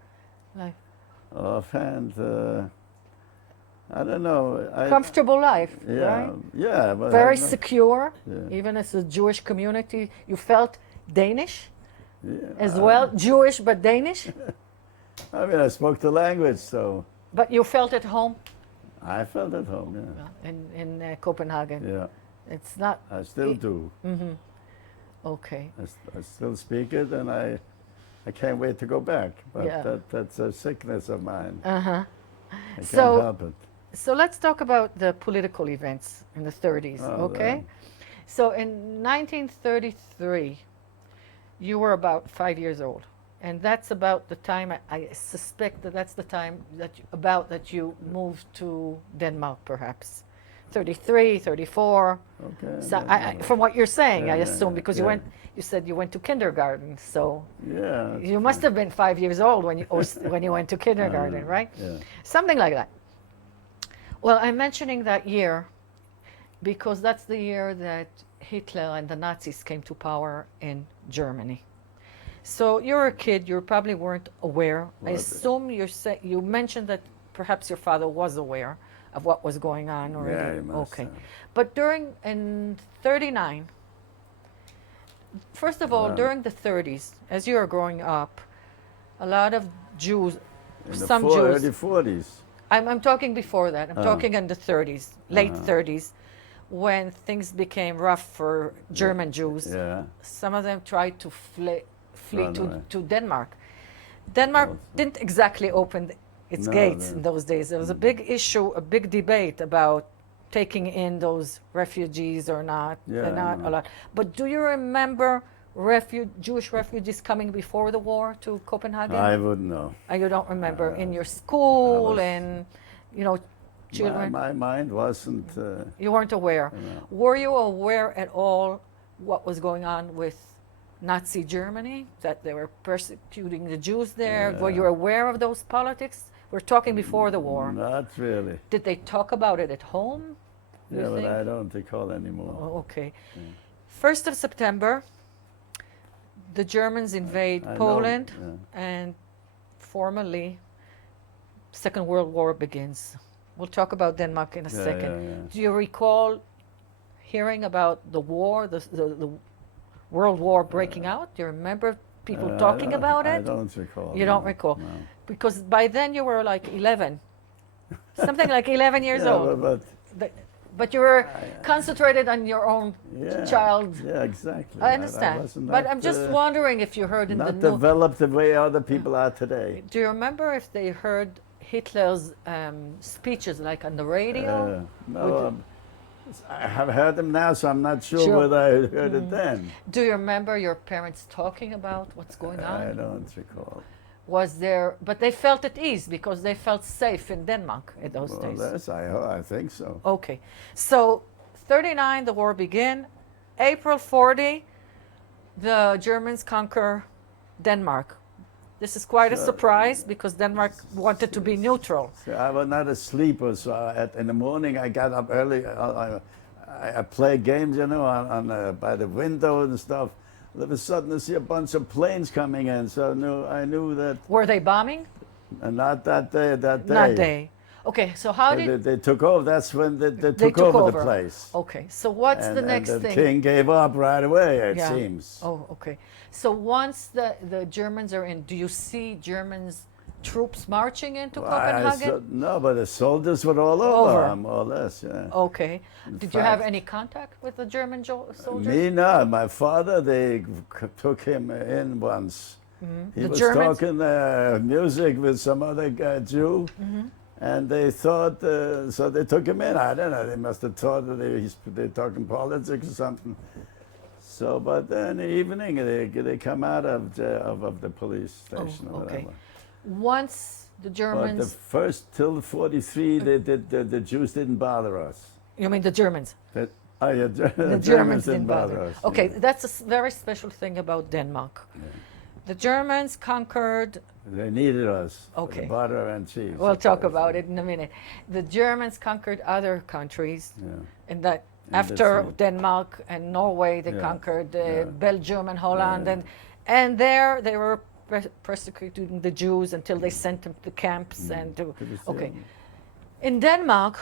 like? Offhand, I don't know. Comfortable life, Yeah, right? yeah. But Very I don't know. secure, Yeah. even as a Jewish community. You felt Danish Yeah, as well? Jewish but Danish? I mean, I spoke the language, so But you felt at home I felt at home. Yeah, in Copenhagen? yeah. It's not... I still do. Okay. I still speak it, and I can't wait to go back. But Yeah. that's a sickness of mine. Uh-huh. I So- can't help it. So let's talk about the political events in the 30s, Oh, okay? then. So in 1933, you were about 5 years old. And that's about the time, I suspect that that's the time that you moved to Denmark, perhaps. 33, 34. Okay. So from what you're saying, I Yeah, assume, because yeah. you said you went to kindergarten, so Yeah. you must have been 5 years old when when you went to kindergarten, right? Yeah. Something like that. Well, I'm mentioning that year because that's the year that Hitler and the Nazis came to power in Germany. So you're a kid, you probably weren't aware. I assume you mentioned that perhaps your father was aware of what was going on already. Yeah, he must Okay. have. But in 39, first of all, during the 30s, as you were growing up, a lot of Jews, In the some Jews, early 40s. I'm talking before that. I'm talking in the 30s, late 30s, when things became rough for German Jews. Yeah. Some of them tried to flee Run away. to Denmark. Denmark didn't exactly open its No, gates no. in those days. There was a big issue, a big debate about taking in those refugees or not. Yeah, and I not know. a lot. But do you remember Jewish refugees coming before the war to Copenhagen? I wouldn't know. You don't remember in your school was- and, children? My mind wasn't. You weren't aware. No. Were you aware at all what was going on with Nazi Germany, that they were persecuting the Jews there? Were you aware of those politics? We're talking before the war. Not really. Did they talk about it at home? you Yeah, but think? I don't recall anymore. Oh, okay. 1st of September, the Germans invade I know, Poland, yeah. and formally, Second World War begins. We'll talk about Denmark in a Yeah, second. yeah, yeah. Do you recall hearing about the war, the World War breaking out? Do you remember people talking about I it? don't recall. You don't recall? No. Because by then you were like 11, something like 11 years Yeah, old. but But you were concentrated on your own yeah, child. Yeah, exactly. I understand. wasn't But that, I'm just wondering if you heard in the not news. developed the way other people are today. Do you remember if they heard Hitler's speeches like on the radio? No, I have heard them now, so I'm not sure Sure. whether I heard it then. Do you remember your parents talking about what's going on? I don't recall. Was there, but they felt at ease because they felt safe in Denmark in those Well, days. that's, I think so. Okay, so 39, the war began. April 40, the Germans conquer Denmark. This is quite a surprise because Denmark wanted to be neutral. See, I was not a sleeper, so in the morning I got up early. I played games, by the window and stuff. All of a sudden, I see a bunch of planes coming in, so I knew that. Were they bombing? Not that day. That day. Not they. Okay, so how did They took over. That's when they they took over the over? place. Okay, so what's the next and the thing? king gave up right away, it Yeah. seems. Oh, okay. So once the Germans are in, do you see Germans troops marching into Copenhagen? No, but the soldiers were all Over. over, more or less, yeah. Okay. Did you have fact- any contact with the German soldiers? Me, no. My father, they took him in once. He The was Germans? talking music with some other Jew, and they thought, so they took him in. I don't know, they must have thought that they're talking politics or something. So, but then in the evening, they come out of the police station or okay. whatever. Once the But Germans, the first till 43, the Jews didn't bother us. you mean the Germans? The Germans didn't bother. us. Okay, yeah. that's a very special thing about Denmark. The Germans conquered. They needed us. for Okay. the butter and cheese. We'll talk That's about it in a minute. The Germans conquered other countries, Yeah. and that And after that's Denmark and Norway, they Yeah, conquered yeah. Belgium and Holland, Yeah. and there they were persecuting the Jews until they sent them to camps and to. It was, Okay, in Denmark,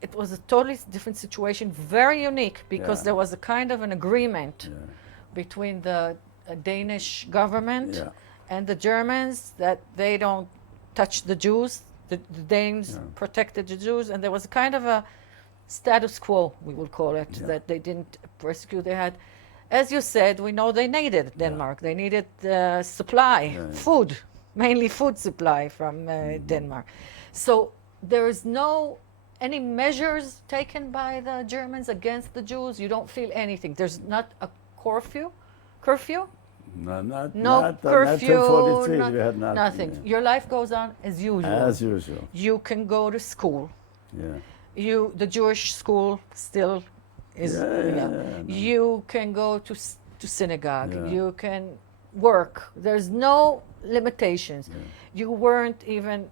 it was a totally different situation, very unique because Yeah. there was a kind of an agreement Yeah. between the Danish government Yeah. and the Germans that they don't touch the Jews. The Danes Yeah. protected the Jews, and there was a kind of a status quo, we will call it, Yeah. that they didn't persecute. They had, as you said, we know they needed Denmark. They needed supply, Yeah. food, mainly food supply from Denmark. So there is no any measures taken by the Germans against the Jews. You don't feel anything. There's not a curfew. No, not Curfew, till 43. not- We had nothing. Nothing. Yeah. Your life goes on as usual. As usual. You can go to school. Yeah. The Jewish school still is. No. You can go to synagogue. Yeah. You can work. There's no limitations. You weren't even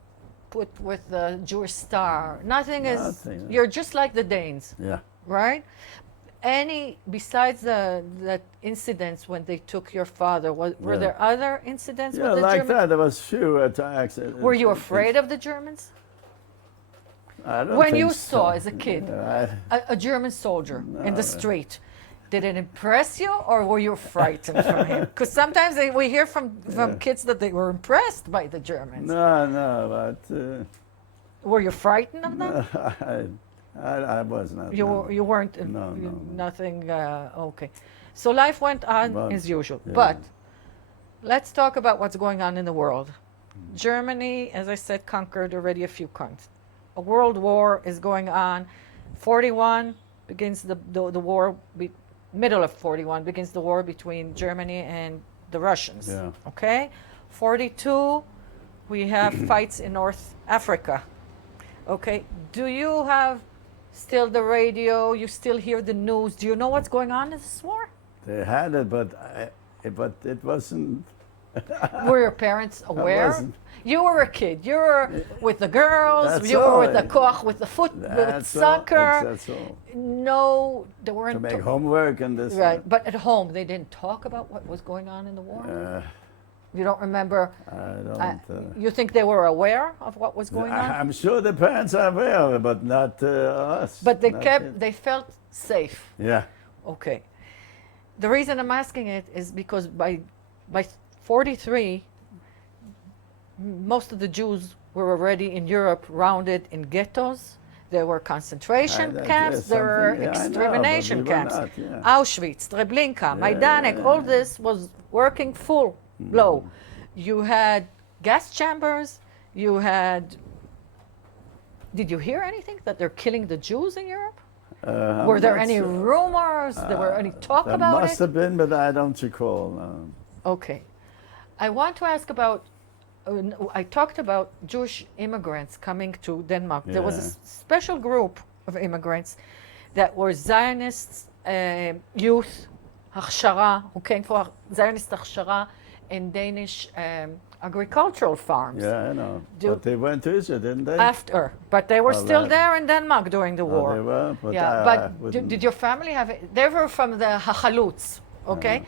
put with the Jewish star. Nothing is. Nothing. You're just like the Danes, Yeah. right? Besides that incidents when they took your father, were Yeah. there other incidents Yeah, with the like Germans? that. There was few attacks. Were you afraid of the Germans? I don't When think you so. saw as a kid a German soldier in the street, did it impress you or were you frightened from him? Because sometimes we hear from kids that they were impressed by the Germans. No, but Were you frightened of them? I was not. no. You weren't. No. Nothing. Okay. So life went on But, as usual. yeah. But let's talk about what's going on in the world. Germany, as I said, conquered already a few countries. A world war is going on. 41 begins the war. Middle of 41 begins the war between Germany and the Russians. Yeah. Okay. 42, we have fights in North Africa. Okay. Do you have still the radio? You still hear the news? Do you know what's going on in this war? They had it, but it wasn't. Were your parents aware? wasn't. You were a kid. You were with the girls. That's You were all. with the koch, with the with That's all. soccer. That's all. No, they weren't. To make homework and this. Right, but at home they didn't talk about what was going on in the war. You don't remember. I don't. You think they were aware of what was going on? I'm sure the parents are aware of it, but not us. But not it. they felt safe. Yeah. Okay. The reason I'm asking it is because by 43, most of the Jews were already in Europe, rounded in ghettos. There were concentration camps. There were extermination camps. Auschwitz, Treblinka, Majdanek. All this was working full blow. You had gas chambers. You had. Did you hear anything that they're killing the Jews in Europe? Were there any rumors? There were any talk about it? There must have been, but I don't recall. No. Okay. I want to ask about, I talked about Jewish immigrants coming to Denmark. There was a special group of immigrants that were Zionists, youth, Hachshara, who came for Zionist Hachshara in Danish agricultural farms. Yeah, I know. But they went to Israel, didn't they? After, but they were still there in Denmark during the war. They were, but but did your family have it? They were from the Hachaluts, okay?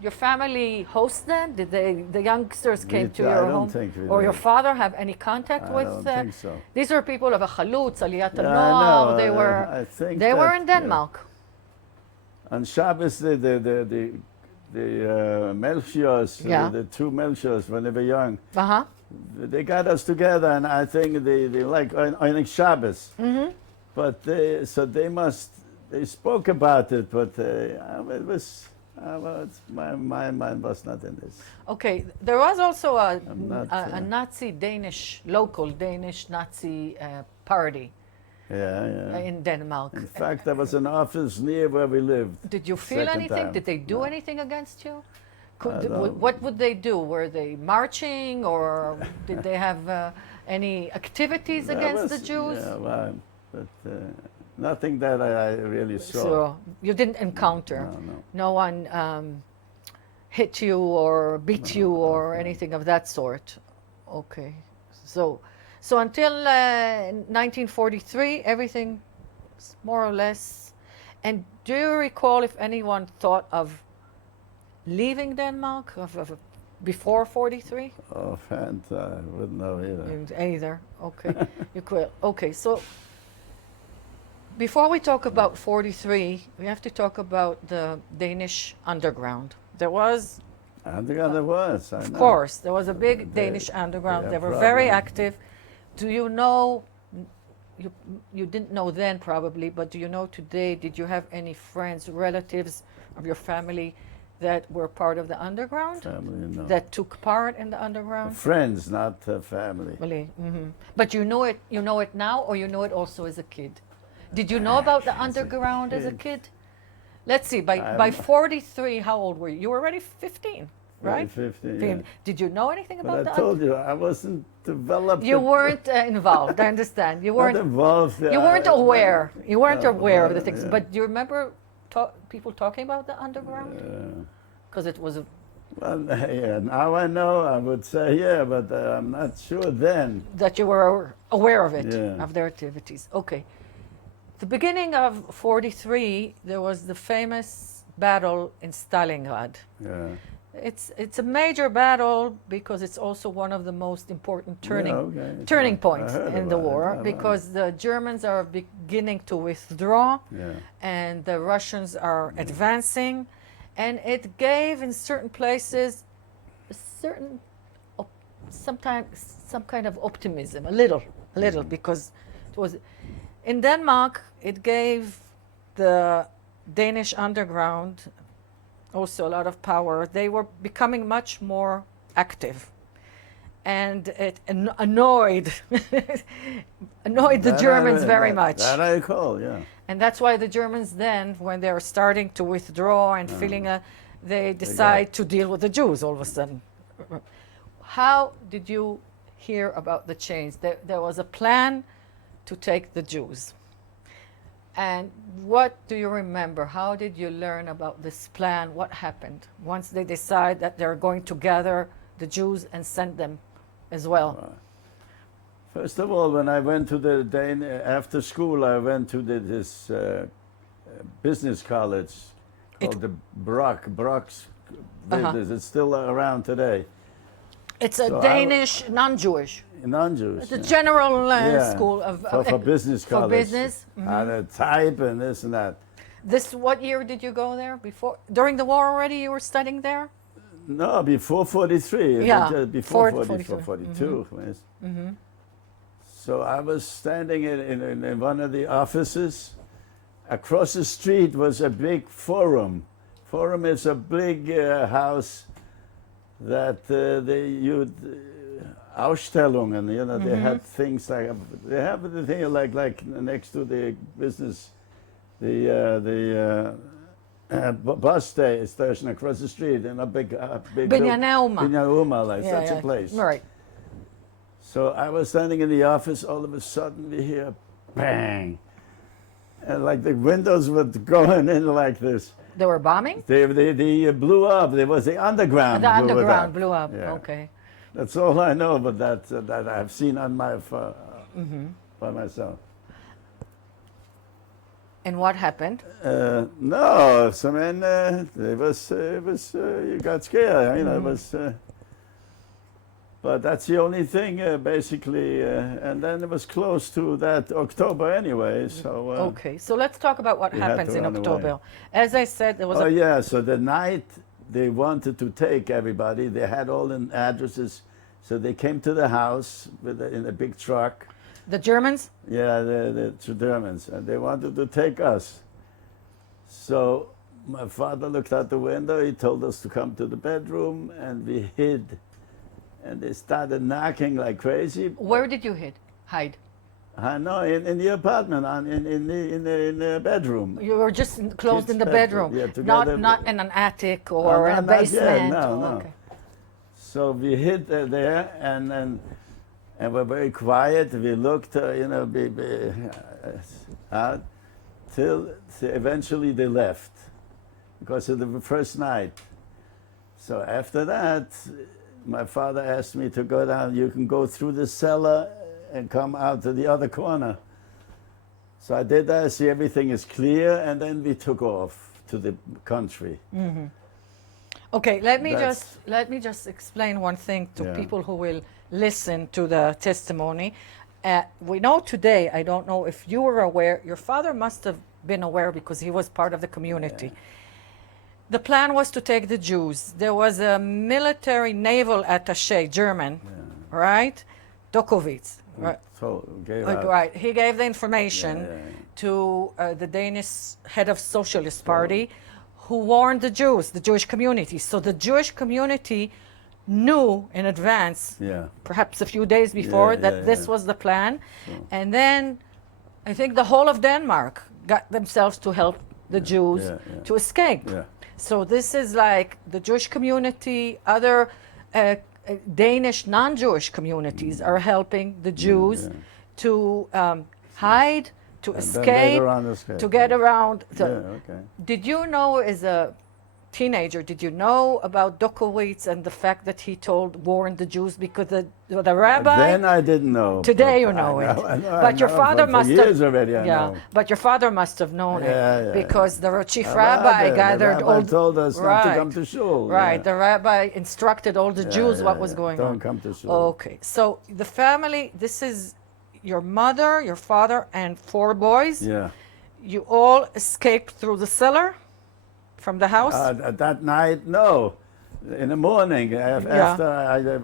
your family host them? Did the youngsters came to I your don't home? think we Or your did. father have any contact I with? don't think so. These are people of a chalutz, Aliyah Yeah, I know. They were I think they were that, in Denmark. On Shabbos, the Melchiors, Yeah. the two Melchiors, when they were young, Uh-huh. they got us together, and I think they like on Shabbos. Mm-hmm. But they spoke about it, but it was, my mind was not in this. Okay, there was also I'm not, a Nazi local Danish Nazi party Yeah. in Denmark. In fact, there was an office near where we lived. Did you feel second anything? time. Did they do No. anything against you? I don't- What would they do? Were they marching, or did they have any activities There against was- the Jews? Yeah, well, but nothing that I really saw. So you didn't encounter. No. No one hit you or beat you or anything of that sort. Okay, so until 1943, everything more or less. And do you recall if anyone thought of leaving Denmark before 43? Offhand, I wouldn't know either. Either. Okay, you could. Okay, so before we talk about 43, we have to talk about the Danish underground. There was, I think there was. of course, there was a big Danish underground. yeah, They were very problem. active. Do you know? You didn't know then probably, but do you know today? Did you have any friends, relatives of your family that were part of the underground? Family, no. That took part in the underground? Friends, not family. Really? Mm-hmm. But you know it. You know it now, or you know it also as a kid. Did you know about the underground as a kid? Let's see. By 43, how old were you? You were already 15, right? 15, yeah. Did you know anything about But I that? told you, I wasn't developed. You weren't involved. I understand. You Not weren't. involved. You weren't aware. You weren't No, aware of the things. yeah. But do you remember people talking about the underground? Because it was a. Well, yeah, now I know, I would say, yeah, but I'm not sure then. That you were aware of it, Yeah. of their activities. Okay. The beginning of 43, there was the famous battle in Stalingrad. Yeah. It's a major battle because it's also one of the most important turning points in the war, because the Germans are beginning to withdraw and the Russians are advancing, and it gave in certain places some kind of optimism, a little, because it was in Denmark. It gave the Danish underground also a lot of power. They were becoming much more active, and it annoyed the Germans very much. That I recall, yeah. And that's why the Germans then, when they're starting to withdraw and they decide to deal with the Jews all of a sudden. How did you hear about the change? There was a plan to take the Jews. And what do you remember? How did you learn about this plan? What happened once they decide that they're going to gather the Jews and send them as well? First of all, when I went to after school, I went to this business college called the Brock's. It's still around today. It's a Danish, non-Jewish. Non-Jewish. It's a general school for business college. For business. And a type and this and that. What year did you go there? During the war already you were studying there? No, before 43. Yeah. Before 42. Mm-hmm. So I was standing in one of the offices. Across the street was a big forum. Forum is a big house that Ausstellungen, they had things like, they have the thing like next to the business, the bus station across the street, in a big Binyaneuma, like such a place. Right. So I was standing in the office, all of a sudden we hear bang, and like the windows were going in like this. They were bombing? They blew up. There was the underground. The underground blew up. Yeah. Okay. That's all I know, but that I've seen on by myself. And what happened? No, so man, it was, you got scared, you know, it was, but that's the only thing, basically, and then it was close to that October anyway, so. Okay, so let's talk about what we had happens to in run October. away. As I said, there was Oh a yeah, so the night they wanted to take everybody, they had all the addresses, so they came to the house in a big truck. the Germans. Yeah, the Germans, and they wanted to take us. So my father looked out the window, he told us to come to the bedroom, and we hid. And they started knocking like crazy. Where did you hide? No, in the apartment, in the bedroom. You were just closed Kids' in the bedroom, bedroom, yeah, together. not in an attic or in a not yet, basement. no, Oh, no. okay. So we hid there, and we're very quiet. We looked, out till eventually they left because of the first night. So after that, my father asked me to go down. You can go through the cellar and come out to the other corner. So I did that, see everything is clear, and then we took off to the country. Okay, let me That's- just explain one thing to Yeah. people who will listen to the testimony. We know today, I don't know if you were aware, your father must have been aware because he was part of the community. The plan was to take the Jews. There was a military naval attaché, German, right? Dokowitz. Right. So gave Like, out. right. He gave the information Yeah. to the Danish head of Socialist Party, who warned the Jews, the Jewish community. So the Jewish community knew in advance, Yeah. perhaps a few days before, Yeah, that yeah, this yeah. was the plan. And then I think the whole of Denmark got themselves to help the Jews yeah, yeah. to escape. Yeah. So this is like the Jewish community, other Danish non-Jewish communities are helping the Jews yeah. to hide, to And then escape, later on escape, to get yeah. around. Yeah, okay. Did you know, as a teenager, did you know about Dokowitz and the fact that he warned the Jews because the rabbi? Then I didn't know. Today but you know I it. I know, But I your know, father for must years have. already. I know. But your father must have known Yeah, it yeah, because the chief The rabbi the gathered rabbi all. told us not to come to shul. Right, Yeah. the rabbi instructed all the Jews yeah, what was yeah. going Don't on. come to shul. Okay, so the family, this is your mother, your father, and 4 boys. Yeah. You all escaped through the cellar from the house? That night, no. In the morning, after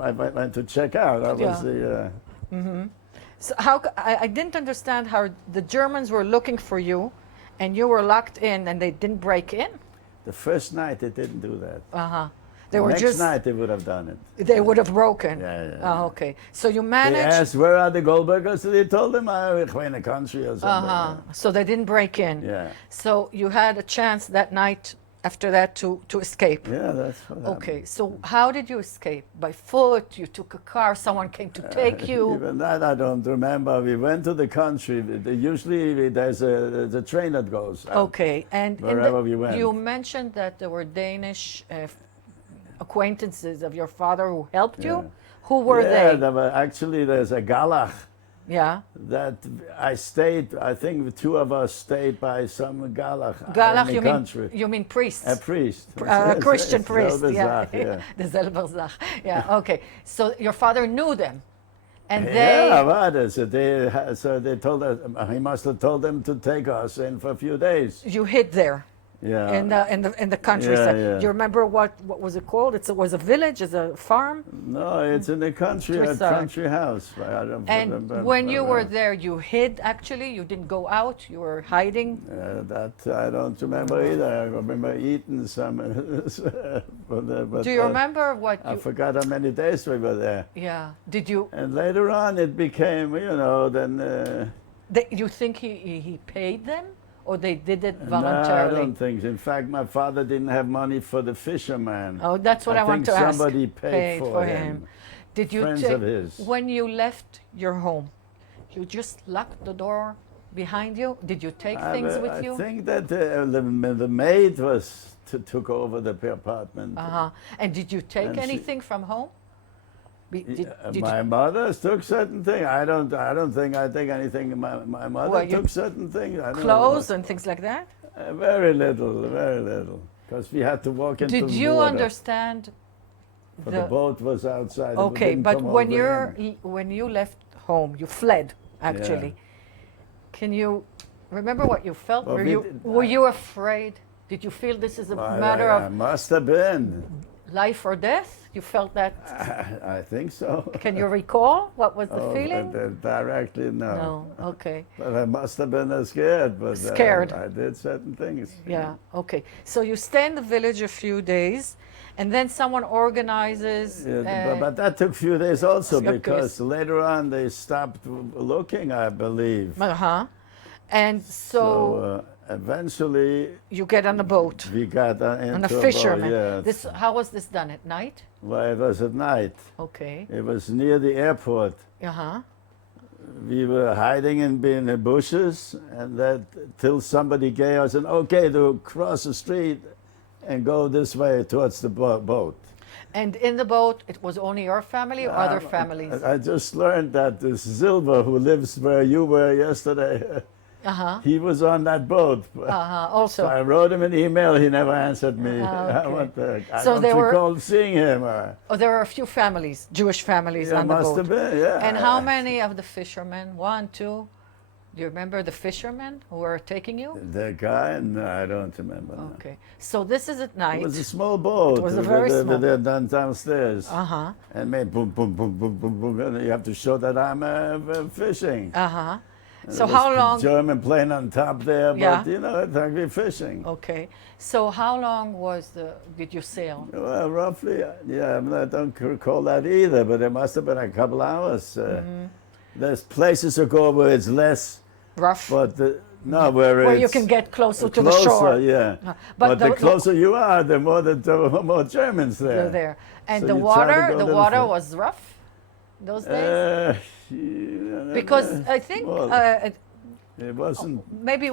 I went to check out, I was So I didn't understand how the Germans were looking for you and you were locked in and they didn't break in? the first night they didn't do that. Uh-huh. They were Next just, night they would have done it. they would have broken. Yeah. Oh, okay. So you They managed. asked, where are the Goldbergers? So they told them, we're in the country or something. Uh-huh. So they didn't break in. Yeah. So you had a chance that night after that to escape. Yeah, that's what happened. Okay, so how did you escape? By foot? You took a car? Someone came to take you? Even that I don't remember. We went to the country. Usually there's a train that goes out. Okay, and Wherever we went. you mentioned that there were Danish acquaintances of your father who helped you. Yeah. Who were Yeah, they? actually there's a galach Yeah, that I stayed. I think the 2 of us stayed by some galach Galach, in you the country. mean priests? A priest. Christian priest. Selbe Yeah, Sache, yeah. the selber Sache. Yeah. Okay. So your father knew them, and Yeah, right. So they told us. He must have told them to take us in for a few days. you hid there Yeah. in the countryside. Yeah. Do you remember what was it called? It was a village, is a farm. No, it's in the country, a Countryside. country house. I don't And remember. when you were there, you hid. Actually, you didn't go out. You were hiding. That I don't remember either. I remember eating some. but, Do you remember what? I forgot how many days we were there. Yeah. Did you? And later on, it became, then. You think he paid them, or they did it No, I voluntarily? don't think. In fact, my father didn't have money for the fisherman. Oh, that's what I want think to ask. somebody paid for him. Did you Friends take, of his. when you left your home, you just locked the door behind you? Did you take things with you? I think that the maid took over the apartment. Uh-huh. And did you take And she- anything from home? My mother took certain things. I don't think I take anything. My mother Well, took certain things. I don't know clothes what. and things like that? Very little, very little. Because we had to walk into Did the you water. understand But the boat was outside. It Okay, didn't but come when over in. when you left home, you fled actually. Can you remember what you felt? Well, Were you afraid? Did you feel this is a matter I of must have been. life or death? You felt that? I think so. Can you recall what was the Oh, feeling? directly, no. No. Okay. But I must have been scared. But Scared. I did certain things. Yeah. Okay. So you stay in the village a few days, and then someone organizes. But that took a few days also Okay. because later on they stopped looking, I believe. And so eventually you get on a boat. we got into On a fisherman. boat, yes. How was this done at night? Well, it was at night. Okay. It was near the airport. Uh-huh. We were hiding in the bushes, and that till somebody gave us an okay to cross the street and go this way towards the boat. And in the boat, it was only your family or other families? I just learned that this Silver, who lives where you were yesterday, he was on that boat. Also. So I wrote him an email. He never answered me. Okay. I So don't they were- recall seeing him. There were a few families, Jewish families Yeah, on the must boat. have been, yeah. And how many of the fishermen? One, two? Do you remember the fishermen who were taking you? The guy? No, I don't remember. no. Okay. So this is at night. It was a small boat. It was a very small. They're downstairs. Uh-huh. And made boom, boom, boom, boom, boom, boom. And you have to show that I'm fishing. Uh-huh. So There was how long? German plane on top there, but Yeah. you know, it's like we're fishing. Okay. So how long did you sail? Well, roughly, yeah, I don't recall that either, but it must have been a couple hours. There's places to go where it's less, Rough? but where Where you it's can get closer to closer, the shore. yeah. But But the closer you are, the more Germans there. They're there. And So the you try to water, go the a little water further. was rough those days? Because I think well, it wasn't. maybe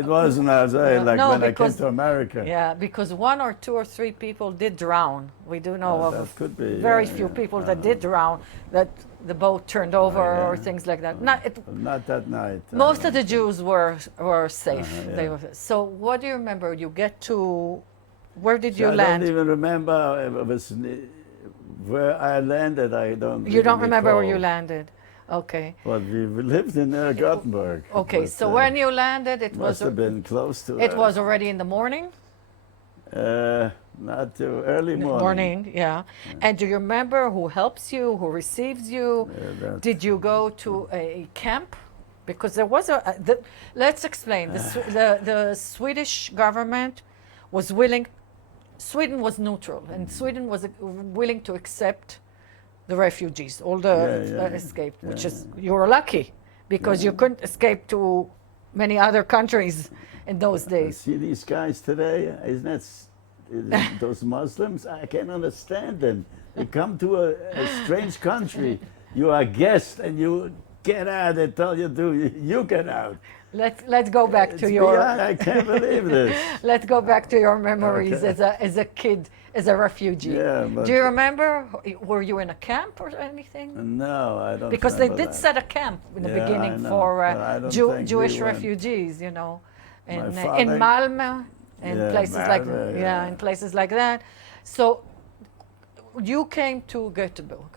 It wasn't as like no, when I came because- to America. yeah, because one or two or three people did drown. We do know of That could be very yeah, few yeah. people that did drown, that the boat turned over or things like that. Not that night. Most of the Jews were safe. yeah. They were, so what do you remember? You get to, where did you I land? don't even remember it was where I landed. I don't. You don't remember where you recall. landed? Okay. But we lived in Gothenburg. Okay, but, so when you landed, it must have been close to. it was already in the morning? Not too early morning. Yeah. And do you remember who helps you, who receives you? Did you go to a camp? Because there was let's explain. The Swedish government was willing, Sweden was neutral, and Sweden was willing to accept the refugees, all the escaped, which is, you were lucky, because you couldn't escape to many other countries in those days. See these guys today? Isn't that those Muslims? I can't understand them. You come to a strange country, you are a guest, and you get out. They tell you to you get out. Let's go back to your. I can't believe this. Let's go back to your memories Okay. as a kid, as a refugee. Yeah, but Do you remember? Were you in a camp or anything? No, I don't. Because they remember did that. set a camp in the Yeah, I beginning know, for but I don't think Jewish we went. refugees, you know, My in father- Malmö and Yeah, places like Malmö, yeah. in places like that. So you came to Göteborg,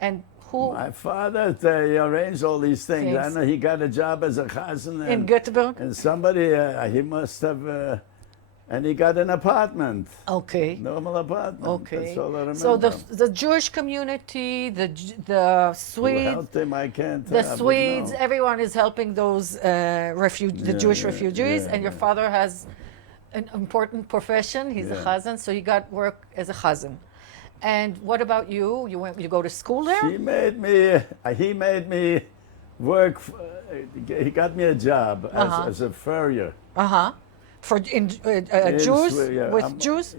and who My father, they arranged all these things. I Things. know he got a job as a chazan, in Göteborg? and somebody, he must have, and he got an apartment, Okay. normal apartment. Okay. That's all I remember. So the Jewish community, the Who Swedes, helped him, I can't. the I wouldn't Swedes, know. everyone is helping those the Jewish refugees, and your father has an important profession. He's a Yeah. chazan, so he got work as a chazan. And what about you? You go to school there? He made me work. He got me a job as a furrier. For Jews yeah, with Jews.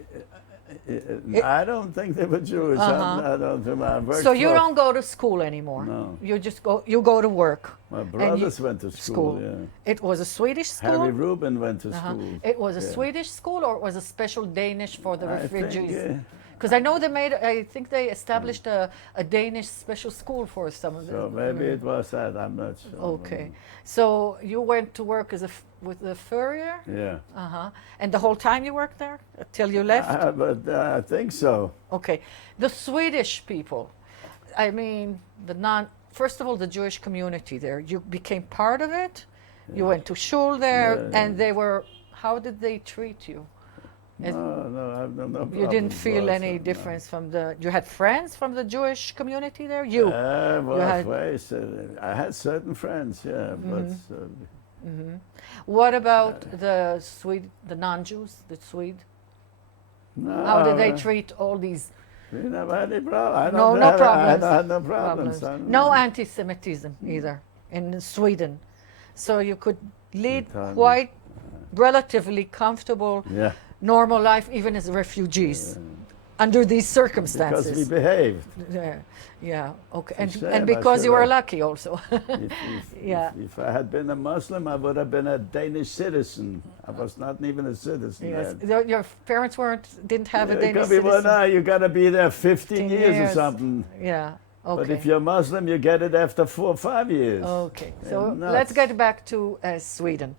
I don't think they were Jewish. I don't think I worked So you for- don't go to school anymore. No. You just go. You go to work. My And brothers went to school. Yeah. It was a Swedish school. Harry Rubin went to school. It was a Yeah. Swedish school, or it was a special Danish for the I think, refugees? Because I know I think they established a Danish special school for some of them. So maybe it was that, I'm not sure. Okay. So you went to work with the furrier? Yeah. Uh-huh. And the whole time you worked there? Till you left? But I think so. Okay. The Swedish people, I mean, first of all, the Jewish community there, you became part of it? Yeah. You went to shul there, Yeah, and how did they treat you? No, I have no problem. You didn't feel any difference from you had friends from the Jewish community there? I had certain friends, yeah, but... What about the non-Jews, the Swede? No, How did they treat all these? We never had any problems. No problems. I had no problems. No anti-Semitism either in Sweden. So you could lead quite relatively comfortable, normal life even as refugees under these circumstances. Because we behaved. Yeah, okay. And because you were lucky also. If I had been a Muslim, I would have been a Danish citizen. I was not even a citizen. Yes. Your parents didn't have a Danish citizen? Well, no, you got to be there 15 years or something. Yeah. Okay. But if you're Muslim, you get it after 4 or 5 years. Okay, so let's get back to Sweden.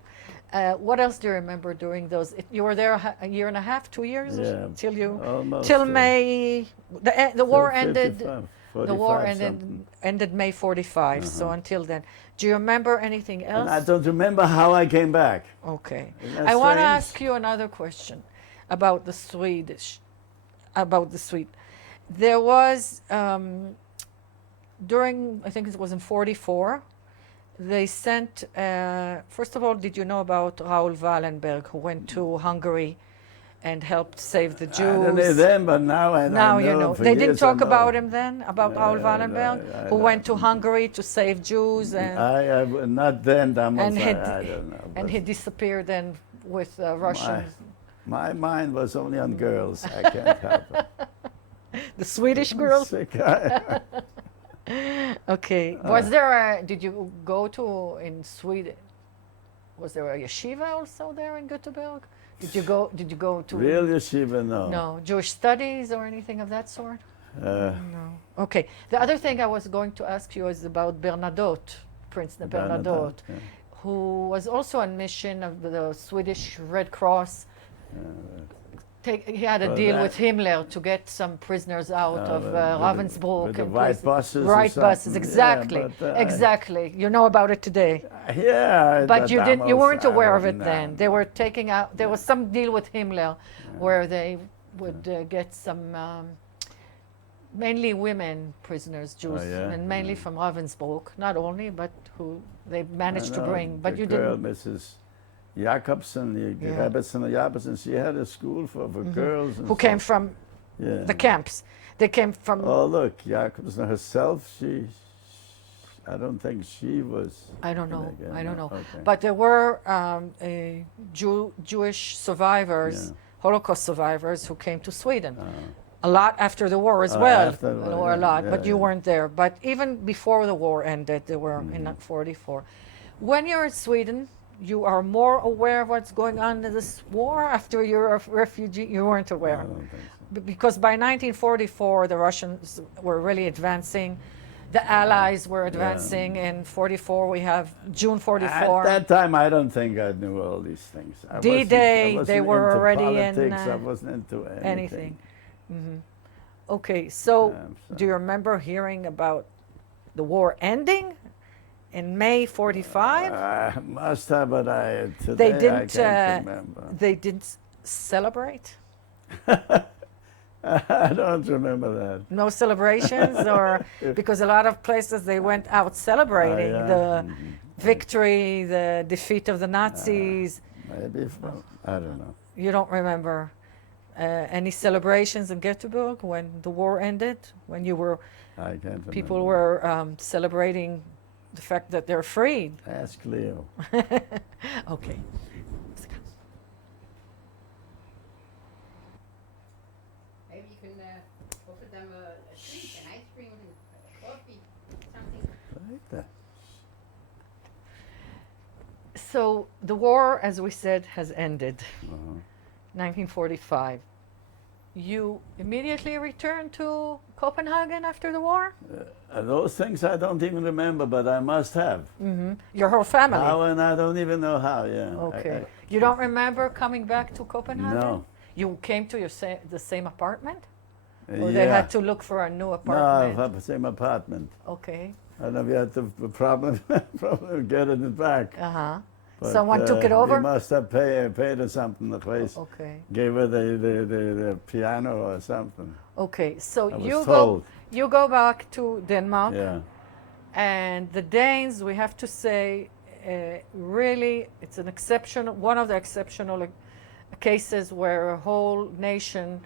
What else do you remember during those? You were there a year and a half, 2 years, till May. The war ended. 45, the war ended May 45. So until then, do you remember anything else? And I don't remember how I came back. Okay, I want to ask you another question about the Swede. There was. During, I think it was in 44, they sent, first of all, did you know about Raoul Wallenberg, who went to Hungary and helped save the Jews? I don't know them, but now I know. You know. They didn't talk about him then, about Raoul Wallenberg, who went to Hungary to save Jews. And not then, I don't know. And he disappeared then with Russians. My mind was only on girls, I can't help it. The Swedish girls? Okay. Did you go to in Sweden? Was there a yeshiva also there in Göteborg? Did you go to real yeshiva? No. No Jewish studies or anything of that sort? No. Okay. The other thing I was going to ask you is about Bernadotte, Prince Bernadotte, who was also on mission of the Swedish Red Cross. He had a deal with Himmler to get some prisoners out of Ravensbrück. With the white buses. Right buses, exactly, exactly. You know about it today. Yeah. But you weren't aware of it then. They were taking out. There was some deal with Himmler, where they would get some, mainly women prisoners, Jews, and mainly from Ravensbrück. Not only, but who they managed to bring. But you didn't. Mrs. Jacobsen, she had a school for girls. Who came from the camps. They came from... Oh, look, Jacobsen herself, I don't think she was... I don't know. Okay. But there were Jewish survivors, Holocaust survivors, who came to Sweden. A lot after the war as well. But you weren't there. But even before the war ended, they were in 44. When you're in Sweden, you are more aware of what's going on in this war after you're a refugee? You weren't aware. I don't think so. Because by 1944, the Russians were really advancing. The Allies were advancing. In 44, we have June 44. At that time, I don't think I knew all these things. D-Day, they were already politics. in... I wasn't into anything. Okay, so do you remember hearing about the war ending? In May 45? Must have, but I can't remember. They didn't celebrate? I don't remember that. No celebrations? Or because a lot of places they went out celebrating the victory, the defeat of the Nazis. Maybe, I don't know. You don't remember any celebrations in Göteborg when the war ended? When you were, I can't remember. People were celebrating the fact that they're freed. Ask Leo. Okay. Maybe you can offer them a treat, an ice cream, a coffee, something. Like that. So the war, as we said, has ended. 1945. you immediately returned to Copenhagen after the war? Those things I don't even remember, but I must have. Your whole family? How, and I don't even know how, yeah. Okay. You don't remember coming back to Copenhagen? No. You came to the same apartment? Or Yeah. they had to look for a new No, apartment? I have the same apartment. Okay. I don't know if you had the problem getting it back. Uh-huh. But, Someone took it over? They must have paid or something, the place. Okay. Gave her the piano or something. Okay, so I was you told. you go back to Denmark, Yeah. and the Danes, we have to say, really, it's an exceptional, one of the exceptional cases where a whole nation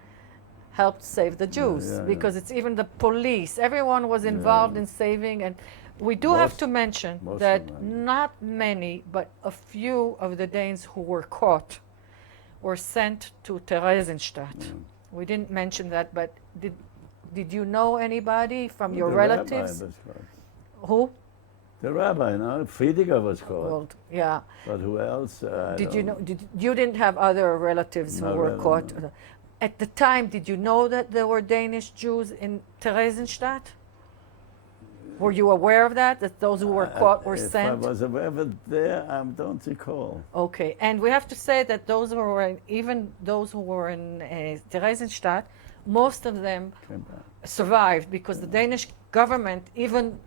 helped save the Jews, yeah, because it's even the police, everyone was involved in saving, and we do have to mention that not many, but a few of the Danes who were caught were sent to Theresienstadt. We didn't mention that, but did you know anybody from your relatives? Who? The rabbi, no? Friediger was called. Well, yeah. But who else? Did you know? You didn't have other relatives who were caught? No. At the time, did you know that there were Danish Jews in Theresienstadt? Were you aware of that? That those who were caught were sent? If I was ever there, I don't recall. Okay, and we have to say that those who were even those who were in Theresienstadt, most of them survived because the Danish government even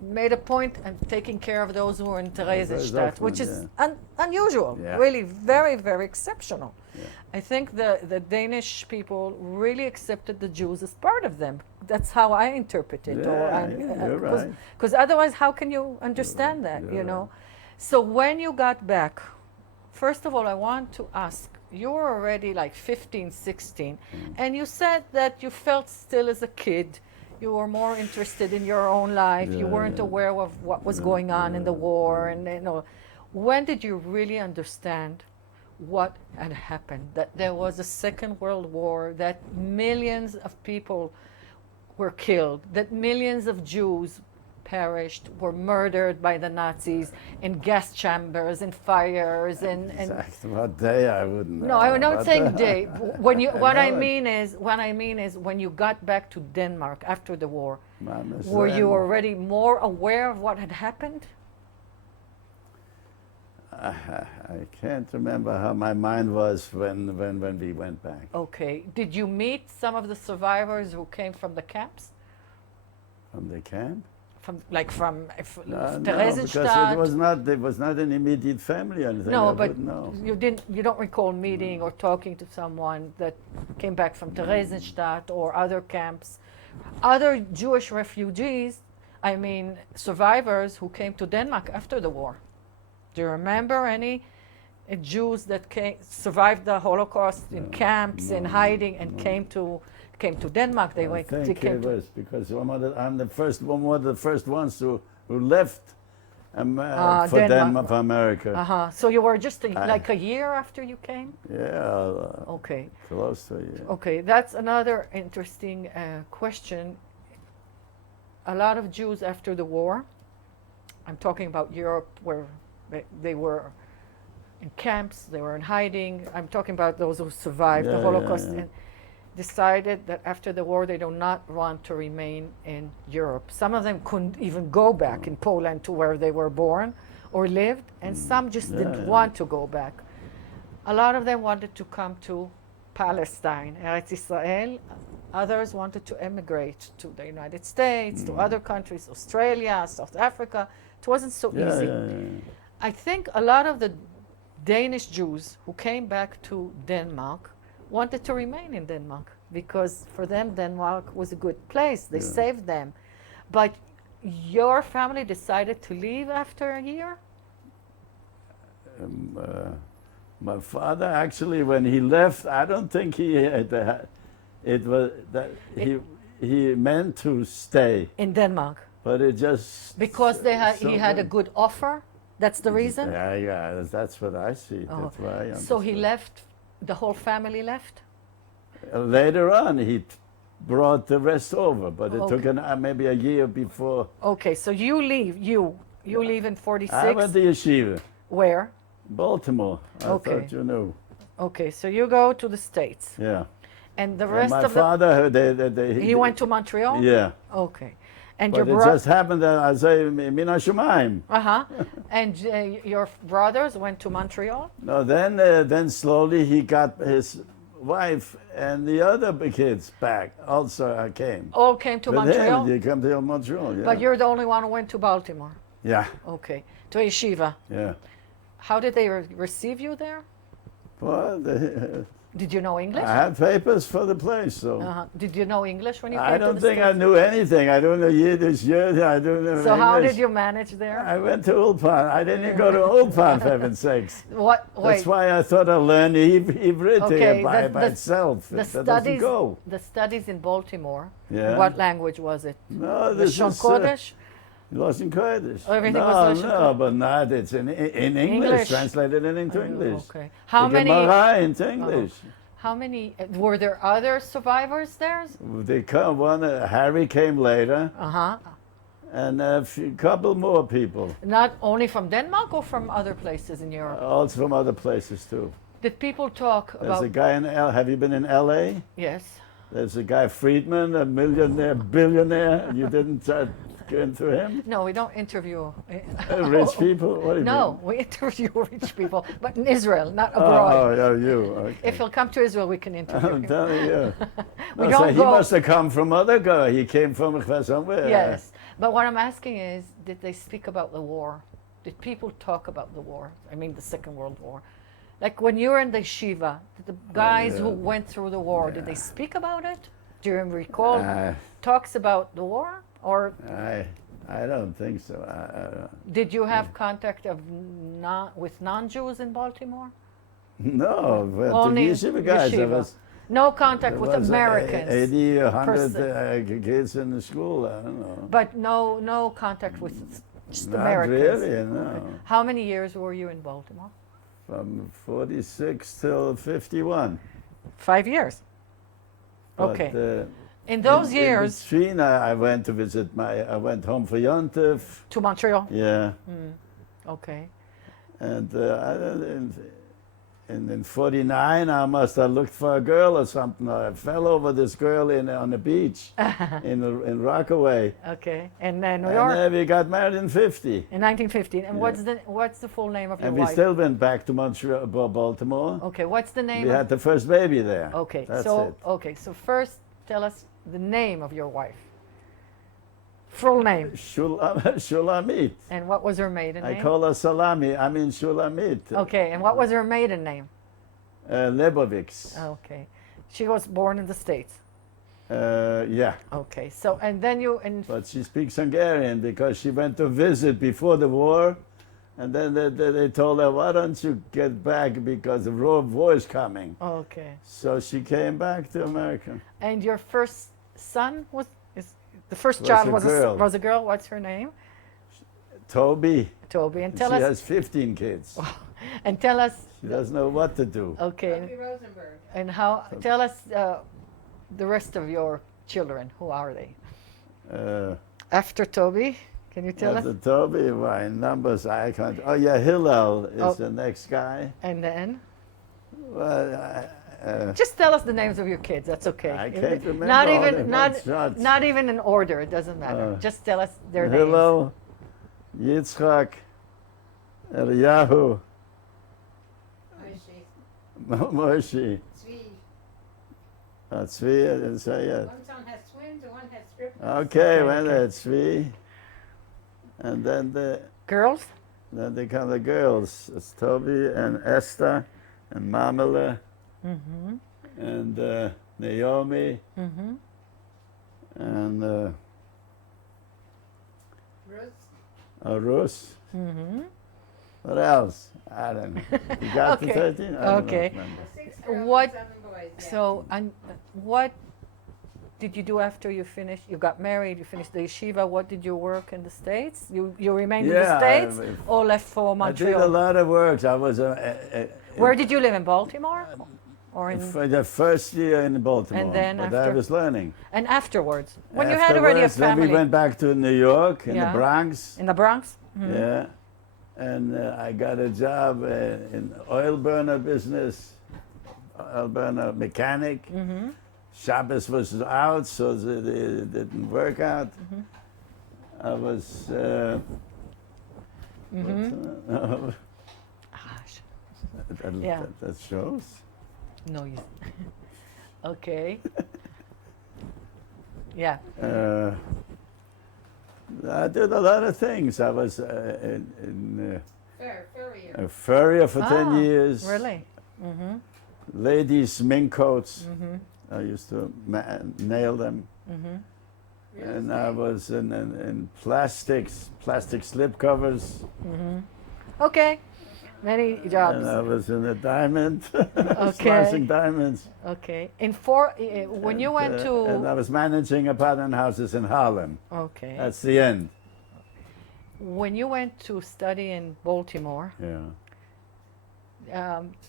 made a point of taking care of those who were in Theresienstadt, which is unusual, really very, very exceptional. Yeah. I think the Danish people really accepted the Jews as part of them. That's how I interpret it. You're right. Because otherwise, how can you understand that, you know? So when you got back, first of all, I want to ask, you were already like 15, 16, and you said that you felt still as a kid, you were more interested in your own life, you weren't aware of what was going on in the war, and you know, when did you really understand what had happened, that there was a Second World War, that millions of people were killed, that millions of Jews perished, were murdered by the Nazis in gas chambers and fires and exactly what day I wouldn't know. No, I'm not saying day. When you what I mean is when you got back to Denmark after the war, were you already more aware of what had happened? I can't remember how my mind was when we went back. Okay. Did you meet some of the survivors who came from the camps? From the camp? Theresienstadt? No, because it was not an immediate family or anything. No, but you don't recall meeting or talking to someone that came back from Theresienstadt or other camps, other Jewish refugees, I mean survivors who came to Denmark after the war. Do you remember any Jews that survived the Holocaust in camps, in hiding, and came to Denmark? I think it was because I'm one of the first ones who left for Denmark, for America. So you were just like a year after you came? Yeah. Okay. Close to a year. Okay, that's another interesting question. A lot of Jews after the war, I'm talking about Europe, where they were in camps, they were in hiding. I'm talking about those who survived the Holocaust and decided that after the war they do not want to remain in Europe. Some of them couldn't even go back in Poland to where they were born or lived, and some just didn't want to go back. A lot of them wanted to come to Palestine, Eretz Israel. Others wanted to emigrate to the United States, to other countries, Australia, South Africa. It wasn't so easy. I think a lot of the Danish Jews who came back to Denmark wanted to remain in Denmark because for them Denmark was a good place. They saved them. But your family decided to leave after a year? My father actually, when he left, I don't think he had it was that he meant to stay in Denmark. But it just because he had a good offer. That's the reason? Yeah, that's what I see. That's why I understand. So he left, the whole family left? Later on, he brought the rest over, but it took maybe a year before. Okay, so you leave, you leave in 46? I went to yeshiva. Where? Baltimore. I thought you knew. Okay, so you go to the States. Yeah. And the And rest my of the... father, He went to Montreal? Yeah. Okay. And But your it brother... just happened that I say, Menashe. Uh-huh. And your brothers went to Montreal? No, then slowly he got his wife and the other kids back. Also came. All came to With Montreal? him, he came to Montreal. Yeah. But you're the only one who went to Baltimore? Yeah. Okay. To yeshiva. Yeah. How did they receive you there? Well, Did you know English? I had papers for the place, so. Uh-huh. Did you know English when you came I to don't the think I States? knew anything. I don't know Yiddish, I don't know So how English. did you manage there? I went to Ulpan. I didn't go to Ulpan, for heaven's sakes. What? That's Wait. why I thought I'd learn Hebrew Okay, by the itself. The That doesn't studies. go. The studies in Baltimore. Yeah. What language was it? No, this Lashon is Kodesh? Lashon Kodesh. Everything no, was Lashon no, Kodesh? but not. It's in English, English. translated into English. Okay. How The many? Gemara into English. How many? Were there other survivors there? They come. One Harry came later, Uh huh. and a couple more people, Not only from Denmark or from other places in Europe. also from other places too. Did people talk There's about? a guy in Have you been in L.A.? Yes. There's a guy Friedman, a millionaire, billionaire. You didn't get into him? No, we don't interview. Rich people? What do you No, mean? we interview rich people, but in Israel, not abroad. Oh, you. Okay. If he'll come to Israel, we can interview I'm him. telling you. We No, so don't he go. must have come from other guy. He came from somewhere. Yes, but what I'm asking is, did they speak about the war? Did people talk about the war? I mean, the Second World War. Like when you were in the yeshiva, did the guys who yeah. went through the war, did they speak about it? Do you recall I, talks about the war? Or I don't think so. did you have contact of with non-Jews in Baltimore? No, but Only the yeshiva guys, there yeshiva. was, No contact with was Americans, 80, 100 kids in the school. I don't know. but no contact with just Not Americans. really, no. How many years were you in Baltimore? From 46 till 51. 5 years. But, Okay. In those years, In between, I went to visit I went home for Yontif. to Montreal. Yeah. Okay. And in 49, I must have looked for a girl or something. I fell over this girl on the beach in Rockaway. Okay. And then New And York then we got married in 50. in 1915. And Yeah. what's the full name of your And we wife? still went back to Montreal, Baltimore. Okay. What's the name? We of, had the first baby there. okay. That's so it. okay. So first, tell us the name of your wife. Full name. Shulamit. And what was her maiden I name? call her Salami. I mean Shulamit. Okay. And what was her maiden name? Lebovics. Okay. She was born in the States. Yeah. Okay. So and then you and But she speaks Hungarian because she went to visit before the war. And then they told her, why don't you get back because the war is coming. okay. So she came back to America. And your first son was the first Was child a was girl. was a girl. What's her name? Toby. Toby. And She tell us has 15 kids. and tell us. She doesn't know what to do. Okay. Sophie Rosenberg. And how? Tell us the rest of your children. Who are they? After Toby, can you tell us? After Toby, why numbers I can't. Oh yeah, Hillel is Oh. the next guy. And then Well, just tell us the names of your kids. That's okay. I can't remember Not all even them not one shot. not even in order. It doesn't matter. Just tell us their names. Hillel, Yitzchak, Eliyahu, Moshe. Moshe, Tzvi. Tzvi, I didn't say yet. One son has twins and one has triplets. Okay, Okay, well, okay. that's Tzvi. And Girls. then they come the girls. It's Toby and Esther and Mamela and Naomi and Ruth. Rus. What else? I don't know. You got Okay. the 13? I don't Okay. remember. 6 girls What- and 7 boys. Yeah. So, and what did you do after you finished? You got married. You finished the yeshiva. What did you work in the States? You remained in the Yeah, States I- or left for I did a Montreal? lot of work. I was Where did you live in Baltimore, or in? for the first year in Baltimore. And then but I after- was learning. And afterwards, when you had already a Afterwards, then family we went back to New York in Yeah. the Bronx. in the Bronx. Yeah. And I got a job in oil burner business, oil burner mechanic. Shabbos was out, so it didn't work out. I was. Yeah. That shows. No, you. Okay. Yeah. I did a lot of things. I was in Furrier. a furrier for 10 years. Really? Mm-hmm. Ladies' mink coats. I used to nail them. Real And I estate. was in plastic slip covers. Okay. Many jobs. And I was in a diamond, Okay. slicing diamonds. Okay. When you went And I to. was managing apartment houses in Harlem. Okay. That's the end. When you went to study in Baltimore, Yeah.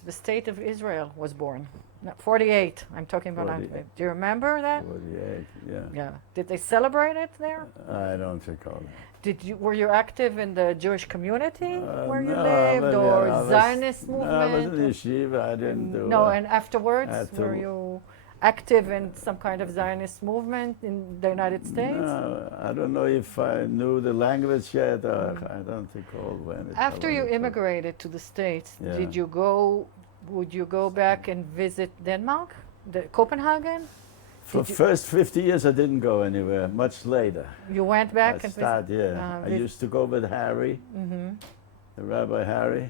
the state of Israel was born. No, 48. I'm talking about. 48. Do you remember that? 48, yeah. Yeah. Did they celebrate it there? I don't recall. Were you active in the Jewish community where you No, lived, but, or yeah, I was- Zionist No, movement? I was in yeshiva. I didn't do No, and afterwards, after- were you active in some kind of Zionist movement in the United States? No, I don't know if I knew the language yet. Or I don't recall when. After you immigrated to the States, Yeah. would you go back and visit Denmark, Copenhagen? For first 50 years, I didn't go anywhere. Much later, You went back I and started. visited? Yeah, I used to go with Harry, the Rabbi Harry,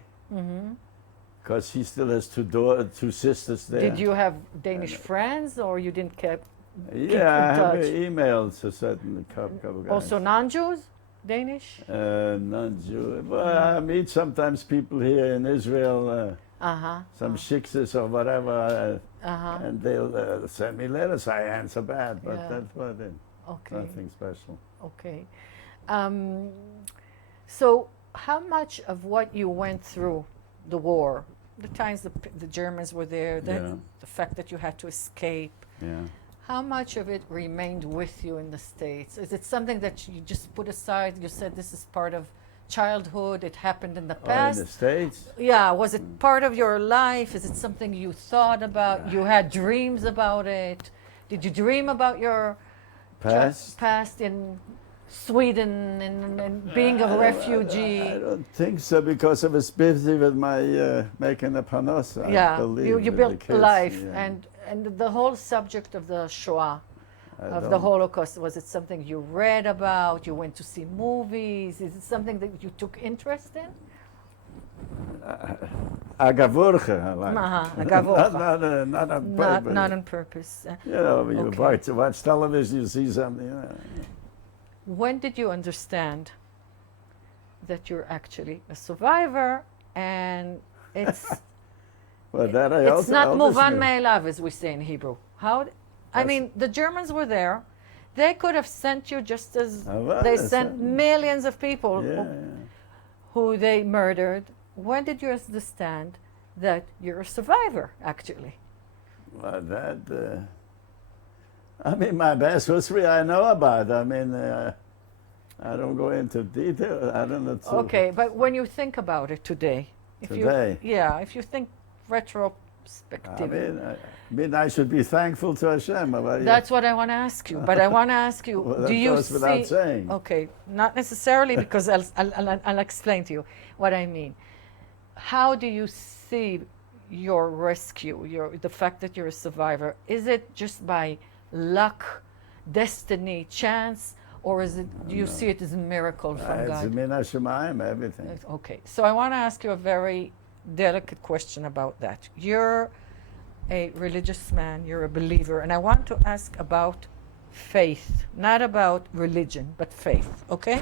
because he still has two sisters there. Did you have Danish friends, or you didn't keep Yeah, I in have touch? emails to certain couple guys. Also non-Jews, Danish? Non-Jew. Well, I meet sometimes people here in Israel, some shiksas or whatever, and they'll send me letters. I answer back, but Yeah. that's about it. Okay. Nothing special. Okay. So, how much of what you went through the war, the times the Germans were there, Yeah. the fact that you had to escape, Yeah. how much of it remained with you in the States? Is it something that you just put aside? You said this is part of childhood, it happened in the Oh, in past. the States? Yeah, was it part of your life? Is it something you thought about? You had dreams about it? Did you dream about your Past? past in Sweden and being a refugee? I don't think so, because I was busy with my making a panos. I Yeah, believe, you with the built kids, life, yeah. and the whole subject of the Shoah, I of the don't- Holocaust, was it something you read about? You went to see movies? Is it something that you took interest in? Agavurge, I like. Agavurge. Not on purpose. Not on purpose. You know, when you Okay. watch television, you see something. You know. When did you understand that you're actually a survivor and it's Well, that I it's also not always muvan knew. me'elav, as we say in Hebrew? I mean, the Germans were there. They could have sent you just as well, they that's sent it. millions of people Yeah, who they murdered. When did you understand that you're a survivor, actually? well, that. I mean, my best history I know about. I mean, I don't go into detail. I don't know. Okay, but when you think about it today, Today? if you think retrospective. I mean, I should be thankful to Hashem. That's what I want to ask you. But I want to ask you, Well, that do you goes see? without saying. Okay, not necessarily, because I'll explain to you what I mean. How do you see your rescue, the fact that you're a survivor? Is it just by luck, destiny, chance, or do you see it as a miracle from It's God? Menashe, everything. Okay, so I want to ask you a very delicate question about that. You're a religious man, you're a believer, and I want to ask about faith, not about religion, but faith, okay?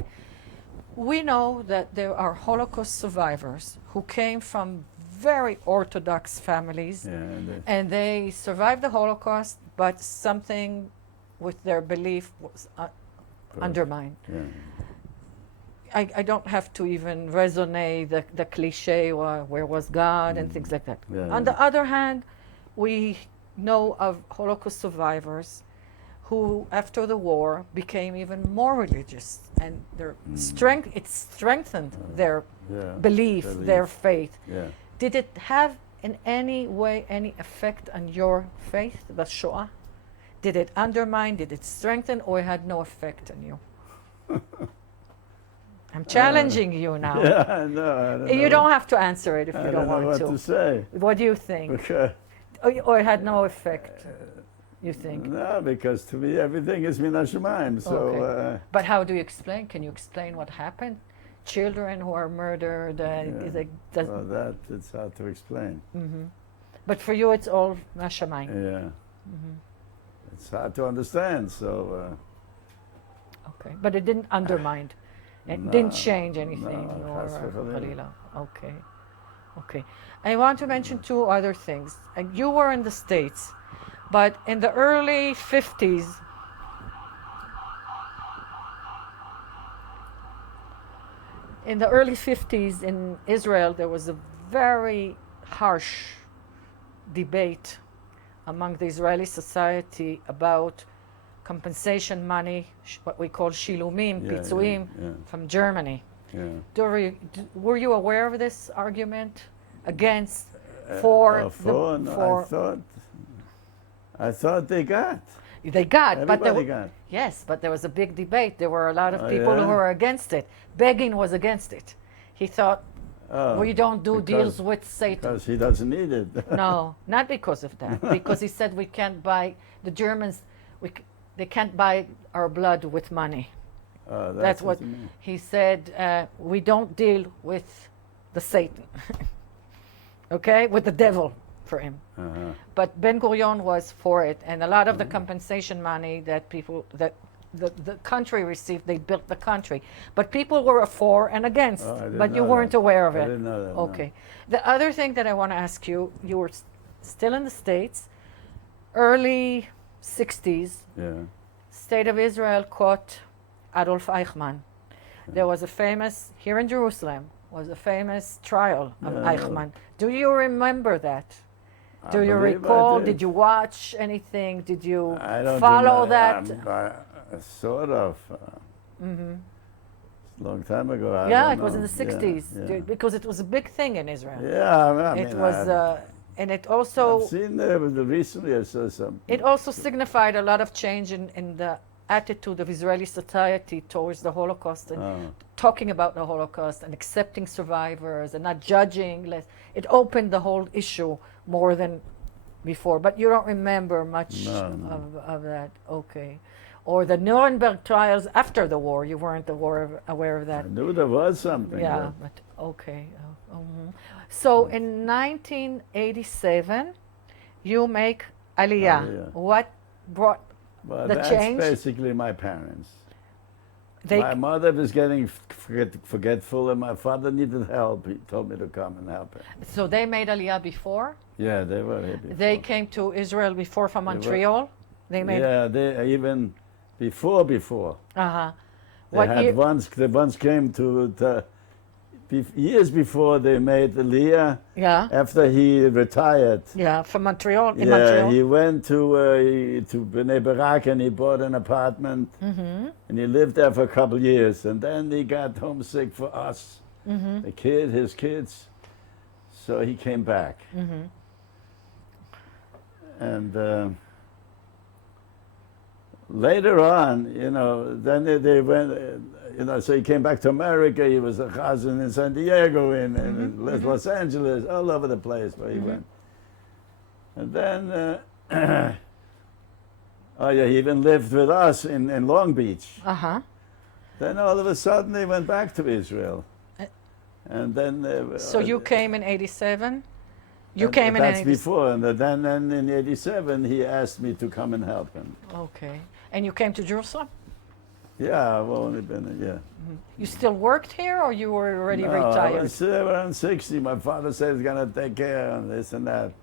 We know that there are Holocaust survivors who came from very Orthodox families, Yeah, and they survived the Holocaust, but something with their belief was undermined. yeah. I don't have to even resonate the cliche, where was God, and things like that. Yeah, On yeah. the other hand, we know of Holocaust survivors who, after the war, became even more religious, and their it strengthened their Yeah. belief, their faith. Yeah. Did it have in any way any effect on your faith, the Shoah? Did it undermine? Did it strengthen? Or it had no effect on you? I'm challenging you now. Yeah, I know. I don't You know. don't have to answer it if you I don't don't know want what to. to say. What do you think? Okay. Or it had no effect, you think? No, because to me everything is min hashemayim. So Okay. But how do you explain? Can you explain what happened? Children who are murdered. well, that it's hard to explain. But for you, it's all Hashemayim. Yeah. It's hard to understand. So Okay. But it didn't undermine. It No, didn't change anything. no, or chas v'chalila. Khalila. Okay. Okay. I want to mention two other things. You were in the States, but in the early 50s, in Israel, there was a very harsh debate among the Israeli society about compensation money, what we call shilumim, Yeah, pitzuim, yeah. from Germany. Yeah. Were you aware of this argument against, for? No, I thought they got. They got, but Everybody got. yes, but there was a big debate. There were a lot of Oh, people who yeah? were against it. Begin was against it. He thought, Oh, we don't do because- deals with Satan. Because he doesn't need it. No, not because of that. Because he said we can't buy, the Germans, they can't buy our blood with money. Oh, That's what you mean. he said. We don't deal with the Satan, okay, with the devil for him. Uh-huh. But Ben Gurion was for it, and a lot of the compensation money that the country received, they built the country. But people were for and against, Oh, I didn't but you know weren't that. aware of I it. didn't know that, no. Okay. The other thing that I want to ask you, you were still in the States, early 60s, Yeah. State of Israel caught Adolf Eichmann. There was a famous, here in Jerusalem, was a famous trial of Yeah. Eichmann. Do you remember that? I Do you believe I recall? did. Did you watch anything? Did you I don't follow remember. that? Sort of. It's a long time ago. I Yeah, don't it was in know. the 60s, Yeah. because it was a big thing in Israel. Yeah, I mean, It was, and it I've also, seen there recently. I saw some. it also signified a lot of change in the attitude of Israeli society towards the Holocaust, and Oh. talking about the Holocaust and accepting survivors and not judging less. It opened the whole issue more than before, but you don't remember much No. of that. Okay. Or the Nuremberg trials after the war, you weren't aware of that. I knew there was something. Yeah, but okay. So in 1987, you make Aliyah. Aliyah. What brought Well, the that's change? basically my parents. they? My mother was getting forgetful, and my father needed help. He told me to come and help him. So they made Aliyah before. Yeah, they were here before. They came to Israel before from They were- Montreal. They made. Yeah, they even before. Uh-huh. They What had year? they once came to years before they made Aliyah. Yeah. After he retired. Yeah, from Montreal. In Yeah, Montreal. he went to Bnei Barak and he bought an apartment. And he lived there for a couple years. And then he got homesick for us, his kids. So he came back. And later on, then they went, so he came back to America. He was a chazan in San Diego, in Los Angeles, all over the place where he went. And then, he even lived with us in Long Beach. Uh-huh. Then all of a sudden they went back to Israel. And then... So you came in 87? You came in That's 87? before. And then in 87 he asked me to come and help him. Okay. And you came to Jerusalem? Yeah, I've only been, yeah. You still worked here, or you were already No, retired? I was around 60. My father said he's going to take care of this and that.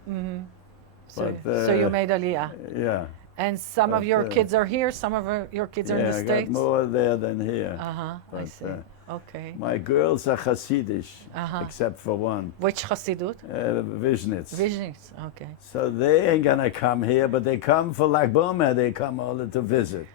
So, but, so you made Aliyah. Yeah. And some of but, your kids are here, some of your kids are in the I States? got more there than here. Uh-huh, I But, see. Okay. My girls are Hasidish, Uh-huh. except for one, Which Chassidut? Vishnitz. Visions, okay. So they ain't gonna come here, but they come for Lag BaOmer. They come all to visit.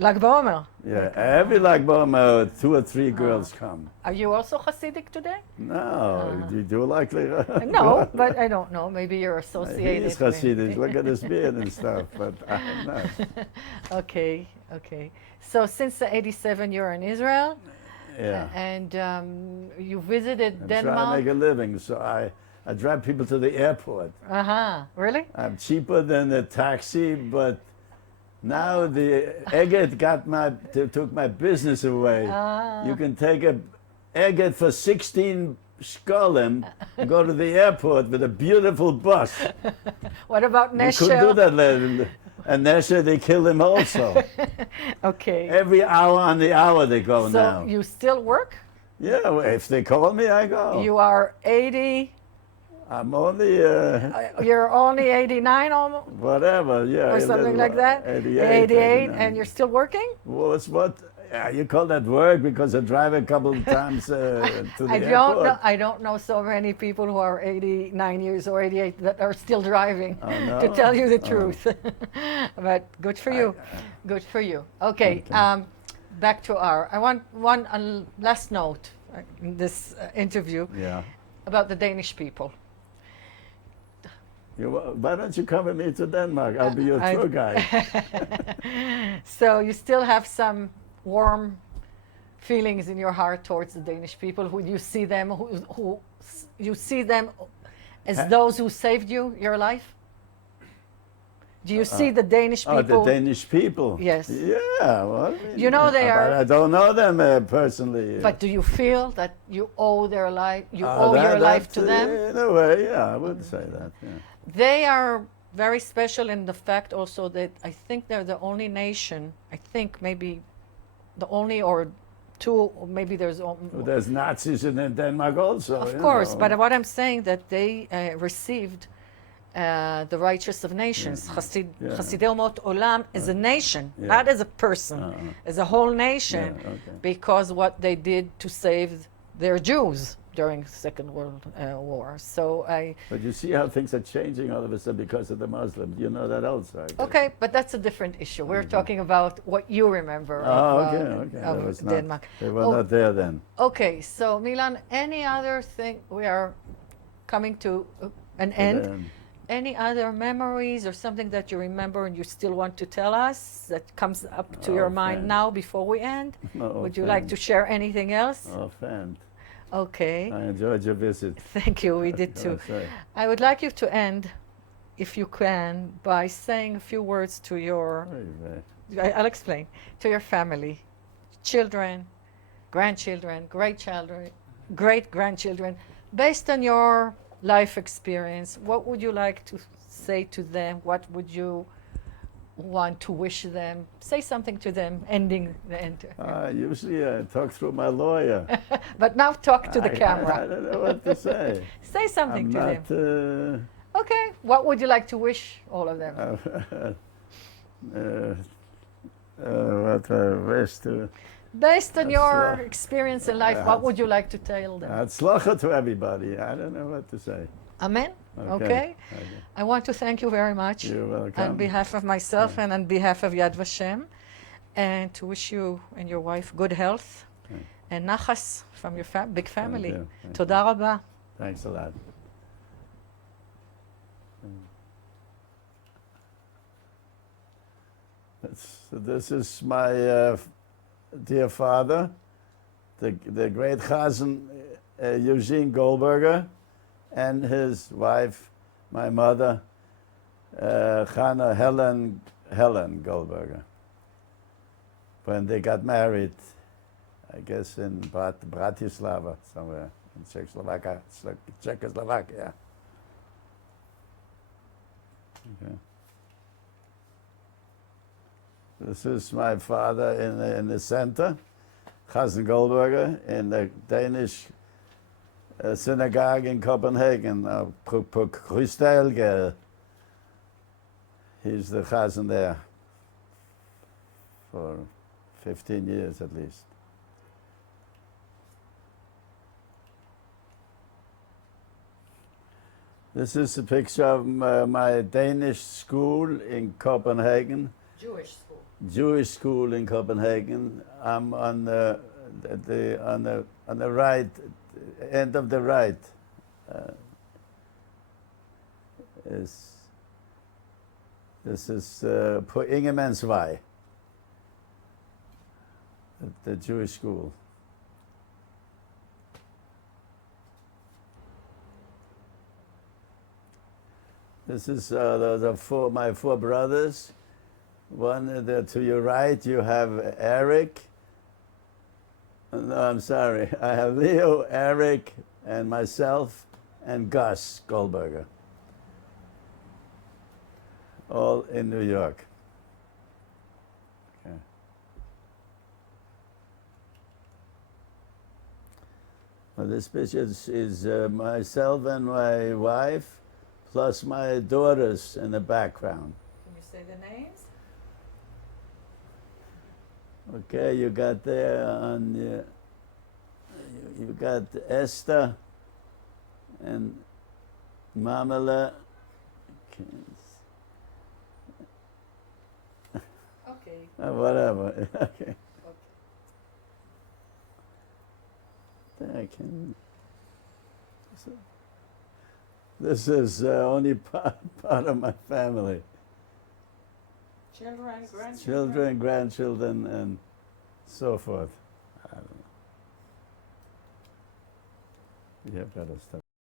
Lag BaOmer. Yeah, every Lag BaOmer, 2 or 3 girls come. Are you also Hasidic today? No, you do like No, but I don't know. Maybe you're associated. He's Hasidic. Look at his beard and stuff, but I'm not. Okay, okay. So since the 87, you're in Israel, Yeah. and you visited I'm Denmark. trying to make a living, so I drive people to the airport. Really? I'm cheaper than a taxi, but now the Egged took my business away. You can take a Egged for 16 Skolem and go to the airport with a beautiful bus. What about You Neshe? couldn't do that later. And Neshe, they killed him also. Okay. Every hour on the hour they go now. So you still work? Yeah, well, if they call me, I go. You are 80. I'm only, You're only 89 almost, whatever, yeah. or something like that. 88, 88, and you're still working? Well, it's what, you call that work because I drive a couple of times to the airport. I don't know so many people who are 89 years or 88 that are still driving, Oh, no? to tell you the truth. But good for you. Good for you. Okay, back to I want one last note in this interview Yeah. about the Danish people. Why don't you come with me to Denmark? I'll be your tour guide. So you still have some warm feelings in your heart towards the Danish people, who you see them, who you see them as those who saved your life? Do you see the Danish people? Oh, the Danish people? Yes. Yeah, well, You know they are. I don't know them personally. But do you feel that you owe their life? You owe your life to them? In a way, yeah, I would say that. Yeah. They are very special in the fact also that I think they're the only nation, I think maybe the only or two, or maybe Well, there's Nazis in Denmark also. of you course, know. but what I'm saying that they received the righteous of nations, Chasidei Omot Olam, as a nation, not as a person, as a whole nation, because what they did to save their Jews during the Second World War. So But you see how things are changing all of a sudden because of the Muslims. You know that also. I guess. Okay, but that's a different issue. We're talking about what you remember of That was not- Denmark. They were not there then. Okay, so Milan, any other thing? We are coming to an end. Any other memories or something that you remember and you still want to tell us that comes up to your mind now before we end? Would you like to share anything else? Offhand. Okay. I enjoyed your visit. Thank you. We did too. I would like you to end, if you can, by saying a few words to your. I'll explain. To your family, children, grandchildren, great grandchildren, based on your life experience. What would you like to say to them? What would you want to wish them? Say something to them, ending the interview. Usually I talk through my lawyer. But now talk to the camera. I don't know what to say. Say something I'm to not, them. Okay. What would you like to wish all of them? What I wish to. Based on your experience in life, what would you like to tell them? Hatzlacha to everybody. I don't know what to say. Amen. Okay. I want to thank you very much. You're welcome. On behalf of myself and on behalf of Yad Vashem, and to wish you and your wife good health and nachas from your big family. Toda rabba. Thanks a lot. This is my dear father, the great Chazan Eugene Goldberger, and his wife, my mother, Hannah Helen Goldberger. When they got married, I guess in Bratislava, somewhere in Czechoslovakia. Okay. This is my father in the center, Chazan Goldberger, in the Danish synagogue in Copenhagen, Christelgel. He's the Chazan there for 15 years at least. This is a picture of my Danish school in Copenhagen. Jewish school. Jewish school in Copenhagen. I'm on the right end of the right. This is på Ingemannsvej, the Jewish school. This is my four brothers. One to your right, you have Eric. No, I'm sorry. I have Leo, Eric, and myself, and Gus Goldberger. All in New York. Okay. Well, this picture is myself and my wife, plus my daughters in the background. Can you say the names? Okay, you got there on you got Esther and Mamela. Okay. Whatever. Okay. I can. This is only part of my family. Children, grandchildren? Children, grandchildren, and so forth. I don't know. You have better stuff.